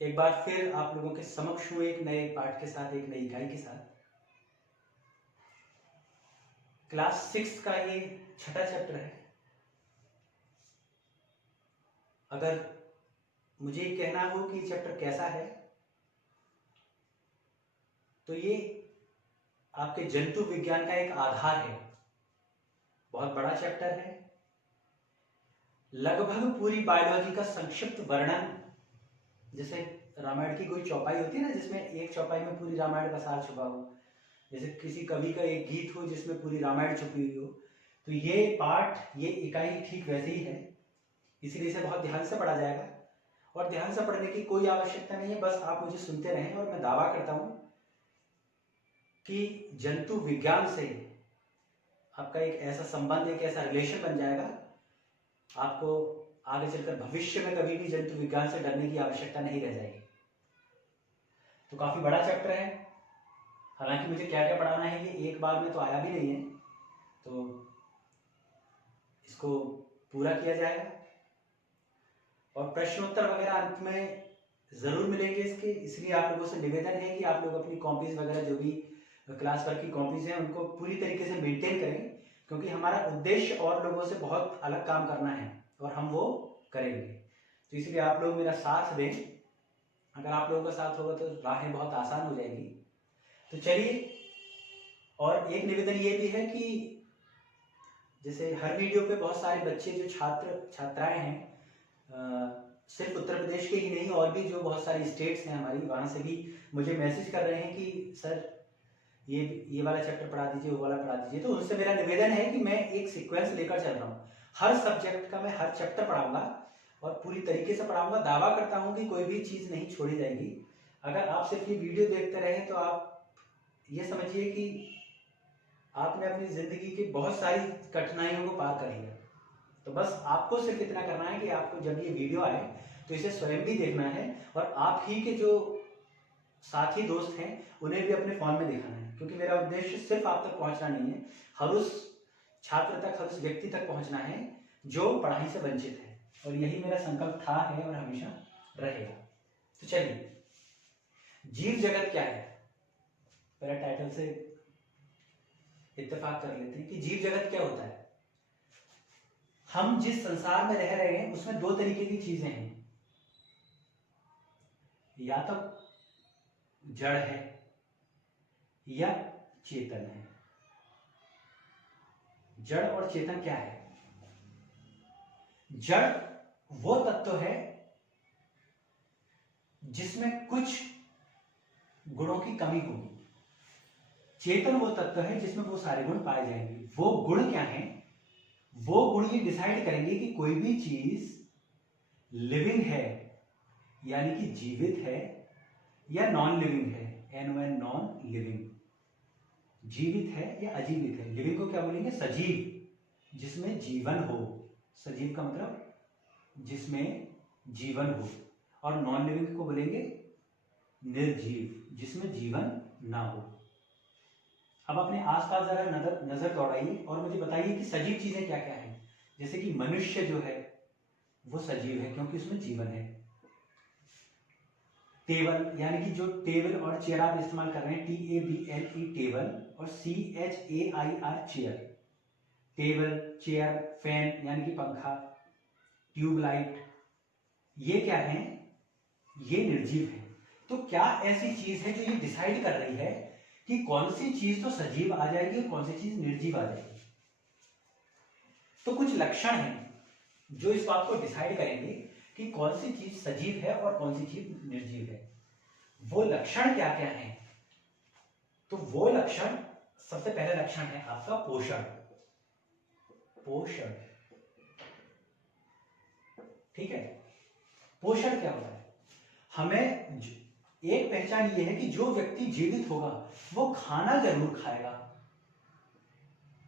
एक बार फिर आप लोगों के समक्ष हूँ एक नए पाठ के साथ, एक नई इकाई के साथ। क्लास 6 का ये छठा चैप्टर है। अगर मुझे कहना हो कि चैप्टर कैसा है तो ये आपके जंतु विज्ञान का एक आधार है। बहुत बड़ा चैप्टर है। लगभग पूरी बायोलॉजी का संक्षिप्त वर्णन, जैसे रामायण की कोई चौपाई होती है ना, जिसमें एक चौपाई में पूरी रामायण का सार छुपा हो, जैसे किसी कवि का एक गीत हो जिसमें पूरी रामायण छुपी हुई हो, तो ये पाठ, ये इकाई ठीक वैसे ही है। इसीलिए इसे बहुत ध्यान से पढ़ा जाएगा और ध्यान से पढ़ने की कोई आवश्यकता नहीं है, बस आप मुझे सुनते रहें। और मैं दावा करता हूं कि जंतु विज्ञान से आपका एक ऐसा संबंध, एक ऐसा रिलेशन बन जाएगा, आपको आगे चलकर भविष्य में कभी भी जंतु विज्ञान से डरने की आवश्यकता नहीं रह जाएगी। तो काफी बड़ा चैप्टर है। हालांकि मुझे क्या क्या पढ़ाना है ये एक बार में तो आया भी नहीं है, तो इसको पूरा किया जाएगा और प्रश्नोत्तर वगैरह अंत में जरूर मिलेंगे इसके। इसलिए आप लोगों से निवेदन है कि आप लोग अपनी कॉपीज वगैरह, जो भी क्लास वर्क की कॉपीज हैं, उनको पूरी तरीके से मेंटेन करें, क्योंकि हमारा उद्देश्य और लोगों से बहुत अलग काम करना है और हम वो करेंगे। तो इसलिए आप लोग मेरा साथ दें। अगर आप लोगों का साथ होगा तो राहें बहुत आसान हो जाएंगी। तो चलिए, और एक निवेदन ये भी है कि जैसे हर वीडियो पे बहुत सारे बच्चे, जो छात्र छात्राएं हैं, सिर्फ उत्तर प्रदेश के ही नहीं, और भी जो बहुत सारी स्टेट्स हैं हमारी, वहां से भी मुझे मैसेज कर रहे हैं कि सर ये वाला चैप्टर पढ़ा दीजिए, वो वाला पढ़ा दीजिए। तो उनसे मेरा निवेदन है कि मैं एक सीक्वेंस लेकर चल रहा हूँ। हर सब्जेक्ट का मैं हर चैप्टर पढ़ाऊंगा और पूरी तरीके से पढ़ाऊंगा। दावा करता हूँ कि कोई भी चीज नहीं छोड़ी जाएगी। अगर आप सिर्फ ये वीडियो देखते रहे तो आप ये समझिए कि आपने अपनी जिंदगी की बहुत सारी कठिनाइयों को पार कर लिया। तो बस आपको सिर्फ इतना करना है कि आपको जब ये वीडियो आए तो इसे स्वयं भी देखना है, और आप ही के जो साथी दोस्त हैं उन्हें भी अपने फोन में दिखाना है, क्योंकि मेरा उद्देश्य सिर्फ आप तक पहुंचना नहीं है, हर उस छात्र तक, हर उस व्यक्ति तक पहुंचना है जो पढ़ाई से वंचित है। और यही मेरा संकल्प था, है और हमेशा रहेगा। तो चलिए, जीव जगत क्या है, पहले टाइटल से इत्तेफाक कर लेते हैं कि जीव जगत क्या होता है। हम जिस संसार में रह रहे हैं उसमें दो तरीके की चीजें हैं, या तो जड़ है या चेतन है। जड़ और चेतन क्या है? जड़ वो तत्व है जिसमें कुछ गुणों की कमी होगी। चेतन वो तत्व है जिसमें वो सारे गुण पाए जाएंगे। वो गुण क्या है? वो गुण ये डिसाइड करेंगे कि कोई भी चीज लिविंग है, यानी कि जीवित है, या नॉन लिविंग है, NON, नॉन लिविंग। जीवित है या अजीवित है। लिविंग को क्या बोलेंगे? सजीव, जिसमें जीवन हो। सजीव का मतलब जिसमें जीवन हो। और नॉन लिविंग को बोलेंगे निर्जीव, जिसमें जीवन ना हो। अब अपने आसपास जरा नजर दौड़ाइए और मुझे बताइए कि सजीव चीजें क्या क्या हैं। जैसे कि मनुष्य जो है वो सजीव है क्योंकि उसमें जीवन है। टेबल, यानी कि जो टेबल और चेयर आप इस्तेमाल कर रहे हैं, TABLE टेबल, और CHAIR chair. Table, chair, fan यानी कि पंखा, ट्यूबलाइट, ये क्या है? ये निर्जीव है। तो क्या ऐसी चीज है जो ये डिसाइड कर रही है कि कौन सी चीज तो सजीव आ जाएगी और कौन सी चीज निर्जीव आ जाएगी? तो कुछ लक्षण हैं जो इस बात को डिसाइड करेंगे कि कौन सी चीज सजीव है और कौन सी चीज निर्जीव है। वो लक्षण क्या क्या हैं? तो वो लक्षण, सबसे पहला लक्षण है आपका पोषण। पोषण, ठीक है। पोषण क्या होता है? हमें एक पहचान ये है कि जो व्यक्ति जीवित होगा वो खाना जरूर खाएगा।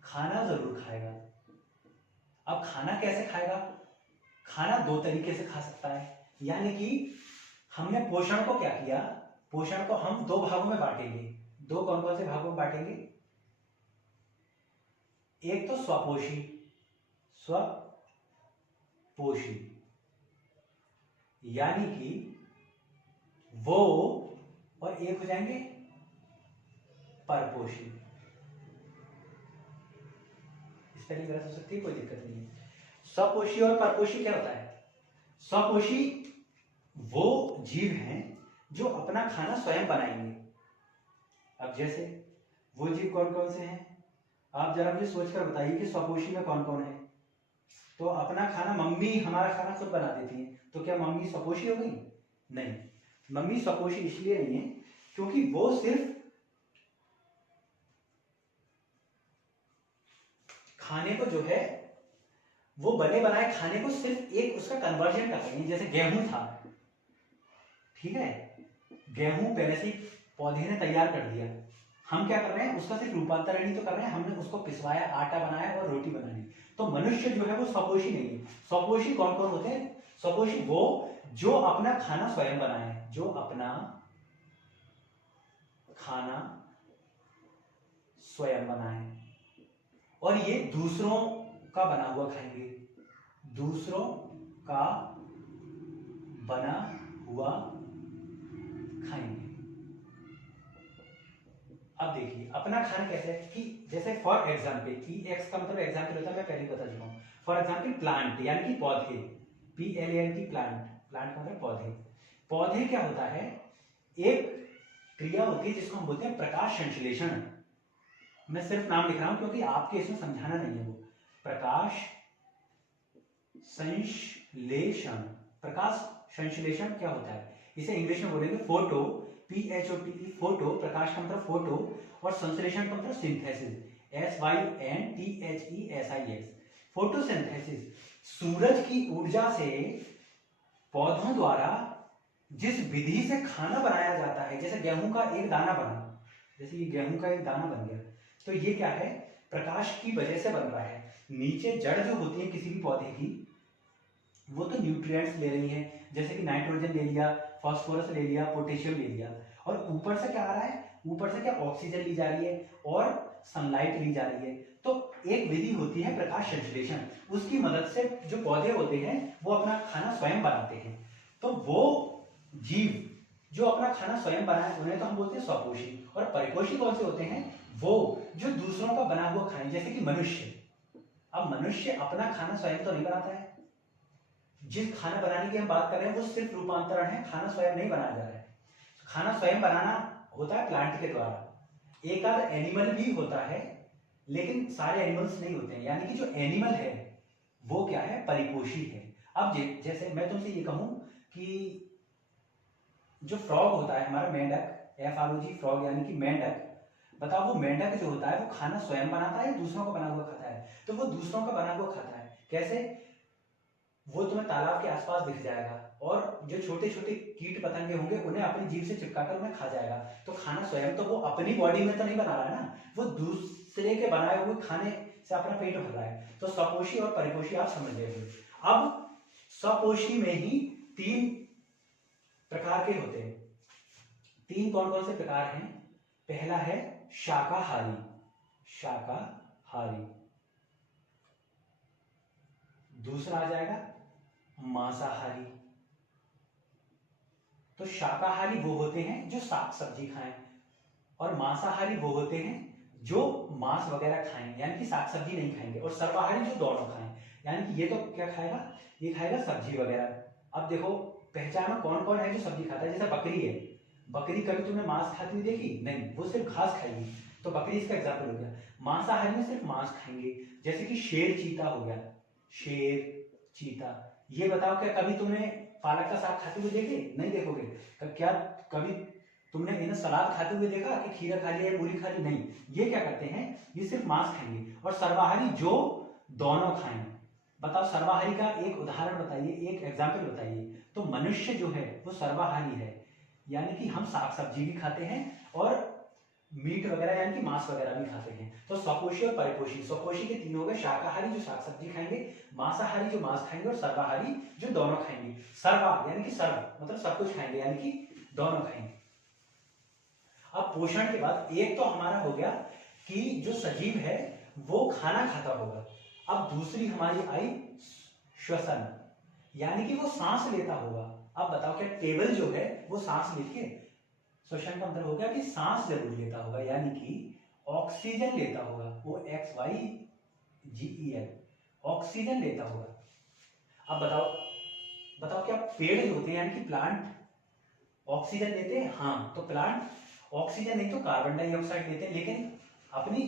खाना जरूर खाएगा। अब खाना कैसे खाएगा? खाना दो तरीके से खा सकता है। यानी कि हमने पोषण को क्या किया? पोषण को हम दो भागों में बांटेंगे। दो कौन कौन से भागों में बांटेंगे? एक तो स्वपोषी, स्वपोषी, यानी कि वो, और एक हो जाएंगे परपोषी। स्पेलिंग गलत हो सकती है, कोई दिक्कत नहीं है। स्वपोषी और परपोषी क्या होता है? स्वपोषी वो जीव हैं जो अपना खाना स्वयं बनाएंगे। अब जैसे वो जीव कौन कौन से हैं, आप जरा मुझे सोचकर बताइए कि स्वपोषी में कौन कौन है। तो अपना खाना, मम्मी हमारा खाना खुद बना देती है, तो क्या मम्मी स्वपोषी हो गई? नहीं, मम्मी स्वपोषी इसलिए नहीं है क्योंकि वो सिर्फ खाने को जो है, वो बने बनाए खाने को सिर्फ एक उसका कन्वर्जन कर रही है। जैसे गेहूं था, ठीक है, गेहूं पहले से पौधे ने तैयार कर दिया, हम क्या कर रहे हैं, उसका सिर्फ रूपांतरण ही तो कर रहे हैं, हमने उसको पिसवाया, आटा बनाया और रोटी बनाई। तो मनुष्य जो है वो स्वपोषी नहीं है। स्वपोषी कौन कौन होते हैं? स्वपोषी वो जो अपना खाना स्वयं बनाए, जो अपना खाना स्वयं बनाए, और ये दूसरों का बना हुआ खाएंगे, दूसरों का बना हुआ खाएंगे। अब देखिए अपना खाना कैसे है कि जैसे फॉर एग्जाम्पल, पी एक्स का मतलब एग्जाम्पल होता है, मैं पहले बता चुका हूं। फॉर एग्जाम्पल प्लांट यानी कि पौधे, PLANT प्लांट, प्लांट का मतलब पौधे। पौधे क्या होता है, एक क्रिया होती है जिसको हम बोलते हैं प्रकाश संश्लेषण। मैं सिर्फ नाम लिख रहा हूं क्योंकि आपके इसमें समझाना नहीं है। वो प्रकाश संश्लेषण, प्रकाश संश्लेषण क्या होता है, इसे इंग्लिश में बोलेंगे फोटो, PHOTE, फोटो, प्रकाश का मतलब फोटो, और संश्लेषण का मतलब सिंथेसिस, SYNTHESIS, फोटोसिंथेसिस। सूरज की ऊर्जा से पौधों द्वारा जिस विधि से खाना बनाया जाता है, जैसे गेहूं का एक दाना बना, जैसे ये गेहूं का एक दाना बन गया, तो ये क्या है, प्रकाश की वजह से बन रहा है। नीचे जड़ जो होती है किसी भी पौधे की, वो तो न्यूट्रिएंट्स ले रही हैं, जैसे कि नाइट्रोजन ले लिया, फास्फोरस ले लिया, पोटेशियम ले लिया, और ऊपर से क्या आ रहा है, ऊपर से क्या ऑक्सीजन ली जा रही है और सनलाइट ली जा रही है। तो एक विधि होती है प्रकाश संश्लेषण, उसकी मदद से जो पौधे होते हैं वो अपना खाना स्वयं बनाते हैं। तो वो जीव जो अपना खाना स्वयं बनाए उन्हें तो हम बोलते हैं स्वपोषी। और परिपोषी कौन से होते हैं, वो जो दूसरों का बना हुआ खाएं, जैसे कि मनुष्य। अब मनुष्य अपना खाना स्वयं तो नहीं बनाता है, जिस खाना बनाने की हम बात कर रहे हैं वो सिर्फ रूपांतरण है, खाना स्वयं नहीं बनाया जा रहा है। खाना स्वयं बनाना होता है प्लांट के द्वारा, एक आध एनिमल भी होता है, लेकिन सारे एनिमल्स नहीं होते हैं। यानी कि जो एनिमल है वो क्या है, परिपोषी है। अब जैसे मैं तुमसे ये कहूं कि जो फ्रॉग होता है हमारा, मेंढक, FROG, फ्रॉग यानी कि मेंढक, बताओ वो मेंढक जो होता है वो खाना स्वयं बनाता है या दूसरों का बना हुआ खाता है? तो वो दूसरों का बना हुआ खाता है। कैसे? वो तुम्हें तालाब के आसपास दिख जाएगा और जो छोटे छोटे कीट पतंगे होंगे उन्हें अपनी जीभ से चिपकाकर उन्हें खा जाएगा। तो खाना स्वयं तो वो अपनी बॉडी में तो नहीं बना रहा है ना, वो दूसरे के बनाए हुए खाने से अपना पेट भर रहा है। तो स्वपोषी और परिपोषी आप समझ गए। अब स्वपोषी में ही 3 प्रकार के होते हैं। 3 कौन कौन से प्रकार हैं? पहला है शाकाहारी, शाकाहारी। दूसरा आ जाएगा मांसाहारी। तो शाकाहारी वो होते हैं जो साग सब्जी खाएं, और मांसाहारी वो होते हैं जो मांस वगैरह खाएं, यानी कि साग सब्जी नहीं खाएंगे, और सर्वाहारी जो दोनों खाएं, यानी कि ये तो क्या खाएगा, ये खाएगा सब्जी वगैरह। अब देखो पहचानो कौन कौन है जो सब्जी खाता है। जैसे बकरी है, बकरी कभी तुमने मांस खाती हुई देखी? नहीं, वो सिर्फ घास खाएगी, तो बकरी इसका एग्जाम्पल हो गया। मांसाहारी में सिर्फ मांस खाएंगे, जैसे कि शेर चीता हो गया, शेर चीता। ये बताओ क्या कभी तुमने पालक का साग खाते हुए देखे? नहीं देखोगे। क्या कभी तुमने इन्हें सलाद खाते हुए देखा कि खीरा खा लिया या मूली खा ली? नहीं, ये क्या करते हैं, ये सिर्फ मांस खाएंगे। और सर्वाहारी जो दोनों खाएं, बताओ सर्वाहारी का एक उदाहरण बताइए, एक एग्जाम्पल बताइए। तो मनुष्य जो है वो सर्वाहारी है, यानी कि हम साग सब्जी भी खाते हैं और मीट वगैरह यानी कि मांस वगैरह भी खाते हैं। तो स्वपोषी और परिपोषी, स्वपोषी के 3 हो गए, शाकाहारी जो साग सब्जी खाएंगे, मांसाहारी जो मांस खाएंगे, और सर्वाहारी जो दोनों खाएंगे। सर्वा यानी कि सर्व मतलब सब कुछ खाएंगे, यानी कि दोनों खाएंगे। अब पोषण के बाद एक तो हमारा हो गया कि जो सजीव है वो खाना खाता होगा। अब दूसरी हमारी आई श्वसन, यानी कि वो सांस लेता होगा। अब बताओ क्या टेबल जो है वो सांस लेके, क्वेश्चन का मतलब हो गया कि सांस जरूर लेता होगा, यानी कि ऑक्सीजन लेता होगा, OXYGEN, ऑक्सीजन लेता होगा। अब बताओ बताओ क्या पेड़ जो होते हैं यानी कि प्लांट ऑक्सीजन लेते हैं? हाँ, तो प्लांट ऑक्सीजन नहीं तो कार्बन डाइऑक्साइड लेते हैं, लेकिन अपनी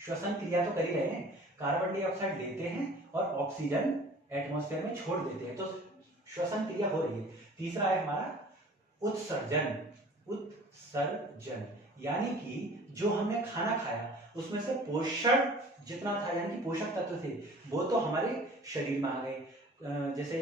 श्वसन क्रिया तो कर ही रहे हैं, कार्बन डाइऑक्साइड लेते हैं और ऑक्सीजन एटमॉस्फेयर में छोड़ देते हैं, तो श्वसन क्रिया हो रही है। तीसरा है हमारा उत्सर्जन, उत्सर्जन यानी कि जो हमने खाना खाया उसमें से पोषण जितना था यानी कि पोषक तत्व थे वो तो हमारे शरीर में आ गए। जैसे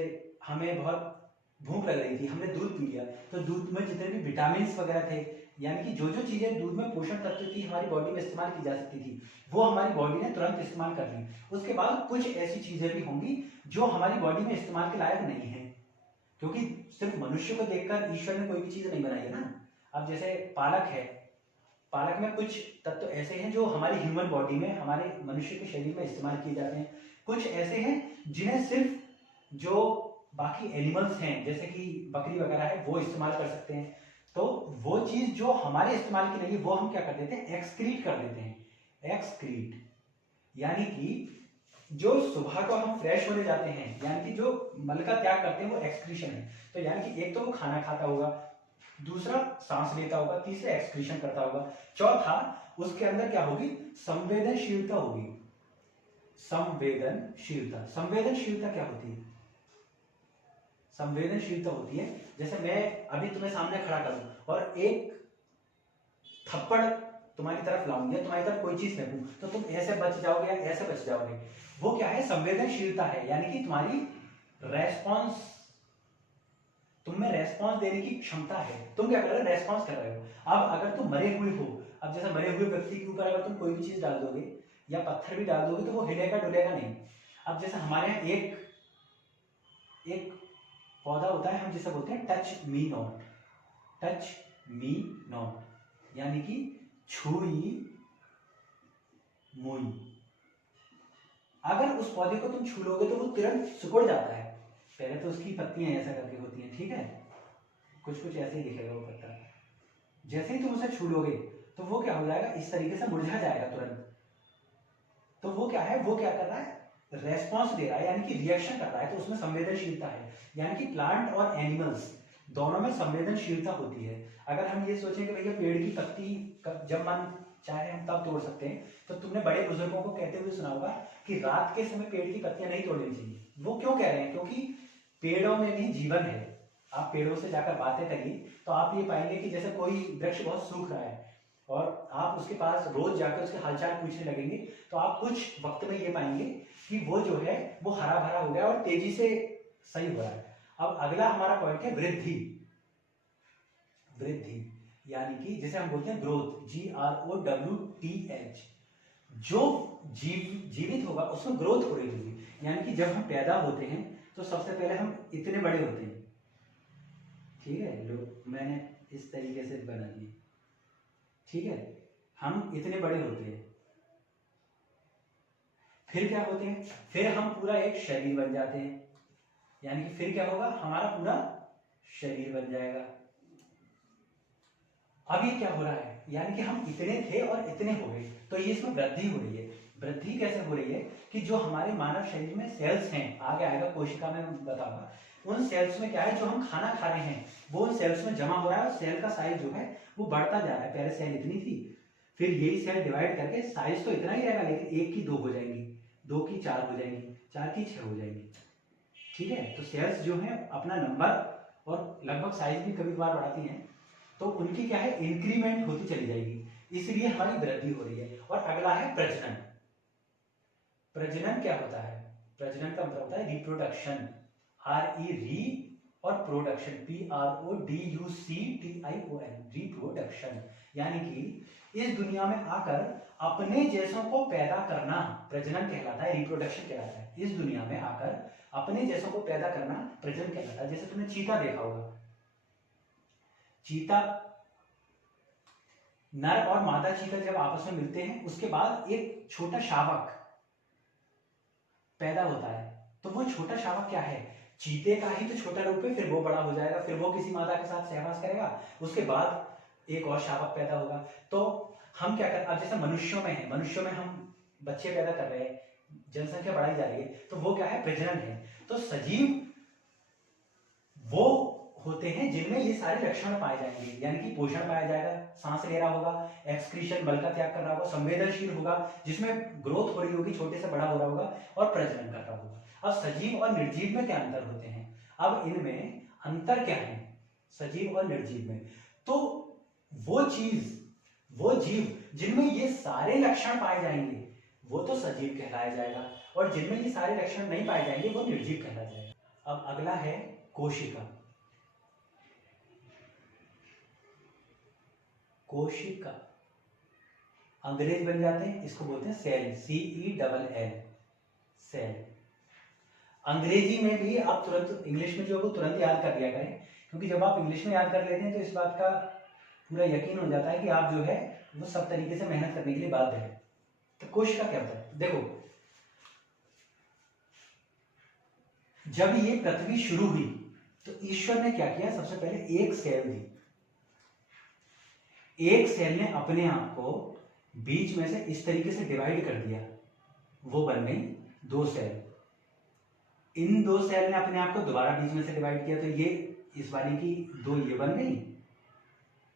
हमें बहुत भूख लग रही थी, हमने दूध पी लिया, तो दूध में जितने भी विटामिन वगैरह थे यानी कि जो जो चीजें दूध में पोषण तत्व थी हमारी बॉडी में इस्तेमाल की जा सकती थी वो हमारी बॉडी ने तुरंत इस्तेमाल कर ली। उसके बाद कुछ ऐसी चीजें भी होंगी जो हमारी बॉडी में इस्तेमाल के लायक नहीं है, क्योंकि सिर्फ मनुष्य को देखकर ईश्वर ने कोई भी चीज नहीं बनाई है ना। अब जैसे पालक है, पालक में कुछ तत्व ऐसे हैं जो हमारी ह्यूमन बॉडी में, हमारे मनुष्य के शरीर में इस्तेमाल किए जाते हैं, कुछ ऐसे हैं जिन्हें सिर्फ जो बाकी एनिमल्स हैं जैसे कि बकरी वगैरह है वो इस्तेमाल कर सकते हैं। तो वो चीज जो हमारे इस्तेमाल की नहीं है वो हम क्या कर देते हैं, एक्सक्रीट कर देते हैं। एक्सक्रीट यानी कि जो सुबह को हम फ्रेश होने जाते हैं यानी कि जो मल का त्याग करते हैं वो एक्सक्रीशन है। तो यानी कि एक तो वो खाना खाता होगा, दूसरा सांस लेता होगा, तीसरा एक्सक्रीशन करता होगा, चौथा उसके अंदर क्या होगी, संवेदनशीलता होगी। संवेदनशीलता, संवेदनशीलता क्या होती है? संवेदनशीलता होती है जैसे मैं अभी तुम्हें सामने खड़ा करूं और एक थप्पड़ तुम्हारी तरफ लाऊं या तुम्हारी तरफ कोई चीज फेंकूं तो तुम ऐसे बच जाओगे या ऐसे बच जाओगे, वो क्या है, संवेदनशीलता है। यानी कि तुम्हारी रेस्पॉन्स, तुम में रेस्पॉन्स देने की क्षमता है, तुम क्या कर रहे हो, रेस्पॉन्स कर रहे हो। अब अगर तुम मरे हुए हो, अब जैसे मरे हुए व्यक्ति के ऊपर अगर तुम कोई भी चीज डाल दोगे या पत्थर भी डाल दोगे तो वो हिलेगा डुलेगा नहीं। अब जैसे हमारे यहाँ एक पौधा होता है हम जिसे बोलते हैं touch me not, touch me not यानी कि छुई मुई। अगर उस पौधे को तुम छू लोगे तो वो तुरंत सिकुड़ जाता है, पहले तो उसकी पत्तियां ऐसा करके होती हैं, ठीक है, कुछ कुछ ऐसे ही दिखेगा वो पत्ता। जैसे ही तुम उसे छू लोगे तो वो क्या हो जाएगा, इस तरीके से मुरझा जाएगा तुरंत। तो वो क्या है, वो क्या कर रहा है, रेस्पॉन्स दे रहा है यानी कि रिएक्शन कर रहा है, तो उसमें संवेदनशीलता है। यानी कि प्लांट और एनिमल्स दोनों में संवेदनशीलता होती है। अगर हम ये सोचें कि भैया पेड़ की पत्ती जब मन चाहे हम तब तोड़ सकते हैं, तो तुमने बड़े बुजुर्गों को कहते हुए सुना होगा कि रात के समय पेड़ की पत्तियां नहीं तोड़नी चाहिए। वो क्यों कह रहे हैं, क्योंकि पेड़ों में भी जीवन है। आप पेड़ों से जाकर बातें करिए तो आप ये पाएंगे कि जैसे कोई वृक्ष बहुत सूख रहा है और आप उसके पास रोज जाकर उसके हालचाल पूछने लगेंगे तो आप कुछ वक्त में ये पाएंगे कि वो जो है वो हरा भरा हो गया और तेजी से सही हो रहा है। अब अगला हमारा पॉइंट है वृद्धि। वृद्धि यानी कि जैसे हम बोलते हैं ग्रोथ, GROWTH, जो जीवित होगा उसमें ग्रोथ हो रही होगी। यानी कि जब हम पैदा होते हैं तो सबसे पहले हम इतने बड़े होते हैं, ठीक है, लो मैंने इस तरीके से बना दिए, ठीक है, हम इतने बड़े होते हैं, फिर क्या होते हैं, फिर हम पूरा एक शरीर बन जाते हैं। यानी कि फिर क्या होगा, हमारा पूरा शरीर बन जाएगा। अब ये क्या हो रहा है, यानी कि हम इतने थे और इतने हो गए, तो ये इसमें वृद्धि हो रही है। वृद्धि कैसे हो रही है कि जो हमारे मानव शरीर में सेल्स हैं, आगे आएगा कोशिका में बताऊंगा, उन सेल्स में क्या है, जो हम खाना खा रहे हैं वो उन सेल्स में जमा हो रहा है और सेल का साइज जो है वो बढ़ता जा रहा है। पहले सेल इतनी थी, फिर यही सेल डिवाइड करके साइज तो इतना ही रहेगा, लेकिन 1 की 2 हो जाएंगी, 2 की 4 हो जाएंगी, 4 की 6 हो जाएंगी, ठीक है। तो सेल्स जो है अपना नंबर और लगभग साइज भी कभी कभार बढ़ाती हैं, तो उनकी क्या है, इंक्रीमेंट होती चली जाएगी, इसलिए हमारी वृद्धि हो रही है। और अगला है प्रजनन। प्रजनन क्या होता है, प्रजनन का मतलब होता है रिप्रोडक्शन, RE री और प्रोडक्शन PRODUCTION, रिप्रोडक्शन। यानी कि इस दुनिया में आकर अपने जैसों को पैदा करना प्रजनन कहलाता है, रिप्रोडक्शन कहलाता है। इस दुनिया में आकर अपने जैसों को पैदा करना प्रजनन कहलाता है। जैसे तुमने चीता देखा होगा, चीता, नर और मादा चीता जब आपस में मिलते हैं उसके बाद एक छोटा शावक पैदा होता है, तो वो छोटा शावक क्या है, चीते का ही तो छोटा रूप है, फिर वो बड़ा हो जाएगा, फिर वो किसी मादा के साथ सहवास करेगा, उसके बाद एक और शावक पैदा होगा। तो हम क्या कर, अब जैसे मनुष्यों में है, मनुष्यों में हम बच्चे पैदा कर रहे हैं, जनसंख्या बढ़ाई जा रही है, तो वो क्या है, प्रजनन है। तो सजीव वो होते हैं जिनमें ये सारे लक्षण पाए जाएंगे, यानी कि पोषण पाया जाएगा, सांस ले रहा होगा, एक्सक्रीशन बल का त्याग कर रहा होगा, संवेदनशील होगा, जिसमें ग्रोथ हो रही होगी, छोटे से बड़ा हो रहा होगा, और प्रजनन कर रहा होगा। अब सजीव और निर्जीव में क्या अंतर होते हैं, अब इनमें अंतर क्या है सजीव और निर्जीव में? तो वो जीव जिनमें ये सारे लक्षण पाए जाएंगे वो तो सजीव कहलाया जाएगा, और जिनमें ये सारे लक्षण नहीं पाए जाएंगे वो निर्जीव कहलाया जाएगा। अब अगला है कोशिका। कोशिका अंग्रेज बन जाते हैं, इसको बोलते हैं सेल, CELL, सेल। अंग्रेजी में भी आप तुरंत, इंग्लिश में जो है वो तुरंत याद कर लिया करें, क्योंकि जब आप इंग्लिश में याद कर लेते हैं तो इस बात का पूरा यकीन हो जाता है कि आप जो है वो सब तरीके से मेहनत करने के लिए बाध्य है। तो कोशिका क्या होता है, देखो जब ये पृथ्वी शुरू हुई तो ईश्वर ने क्या किया, सबसे पहले एक सेल दी, एक सेल ने अपने आप को बीच में से इस तरीके से डिवाइड कर दिया, वो बन गई 2 सेल। इन 2 सेल ने अपने आप को दोबारा बीच में से डिवाइड किया, तो ये इस वाली की 2 ये बन गई,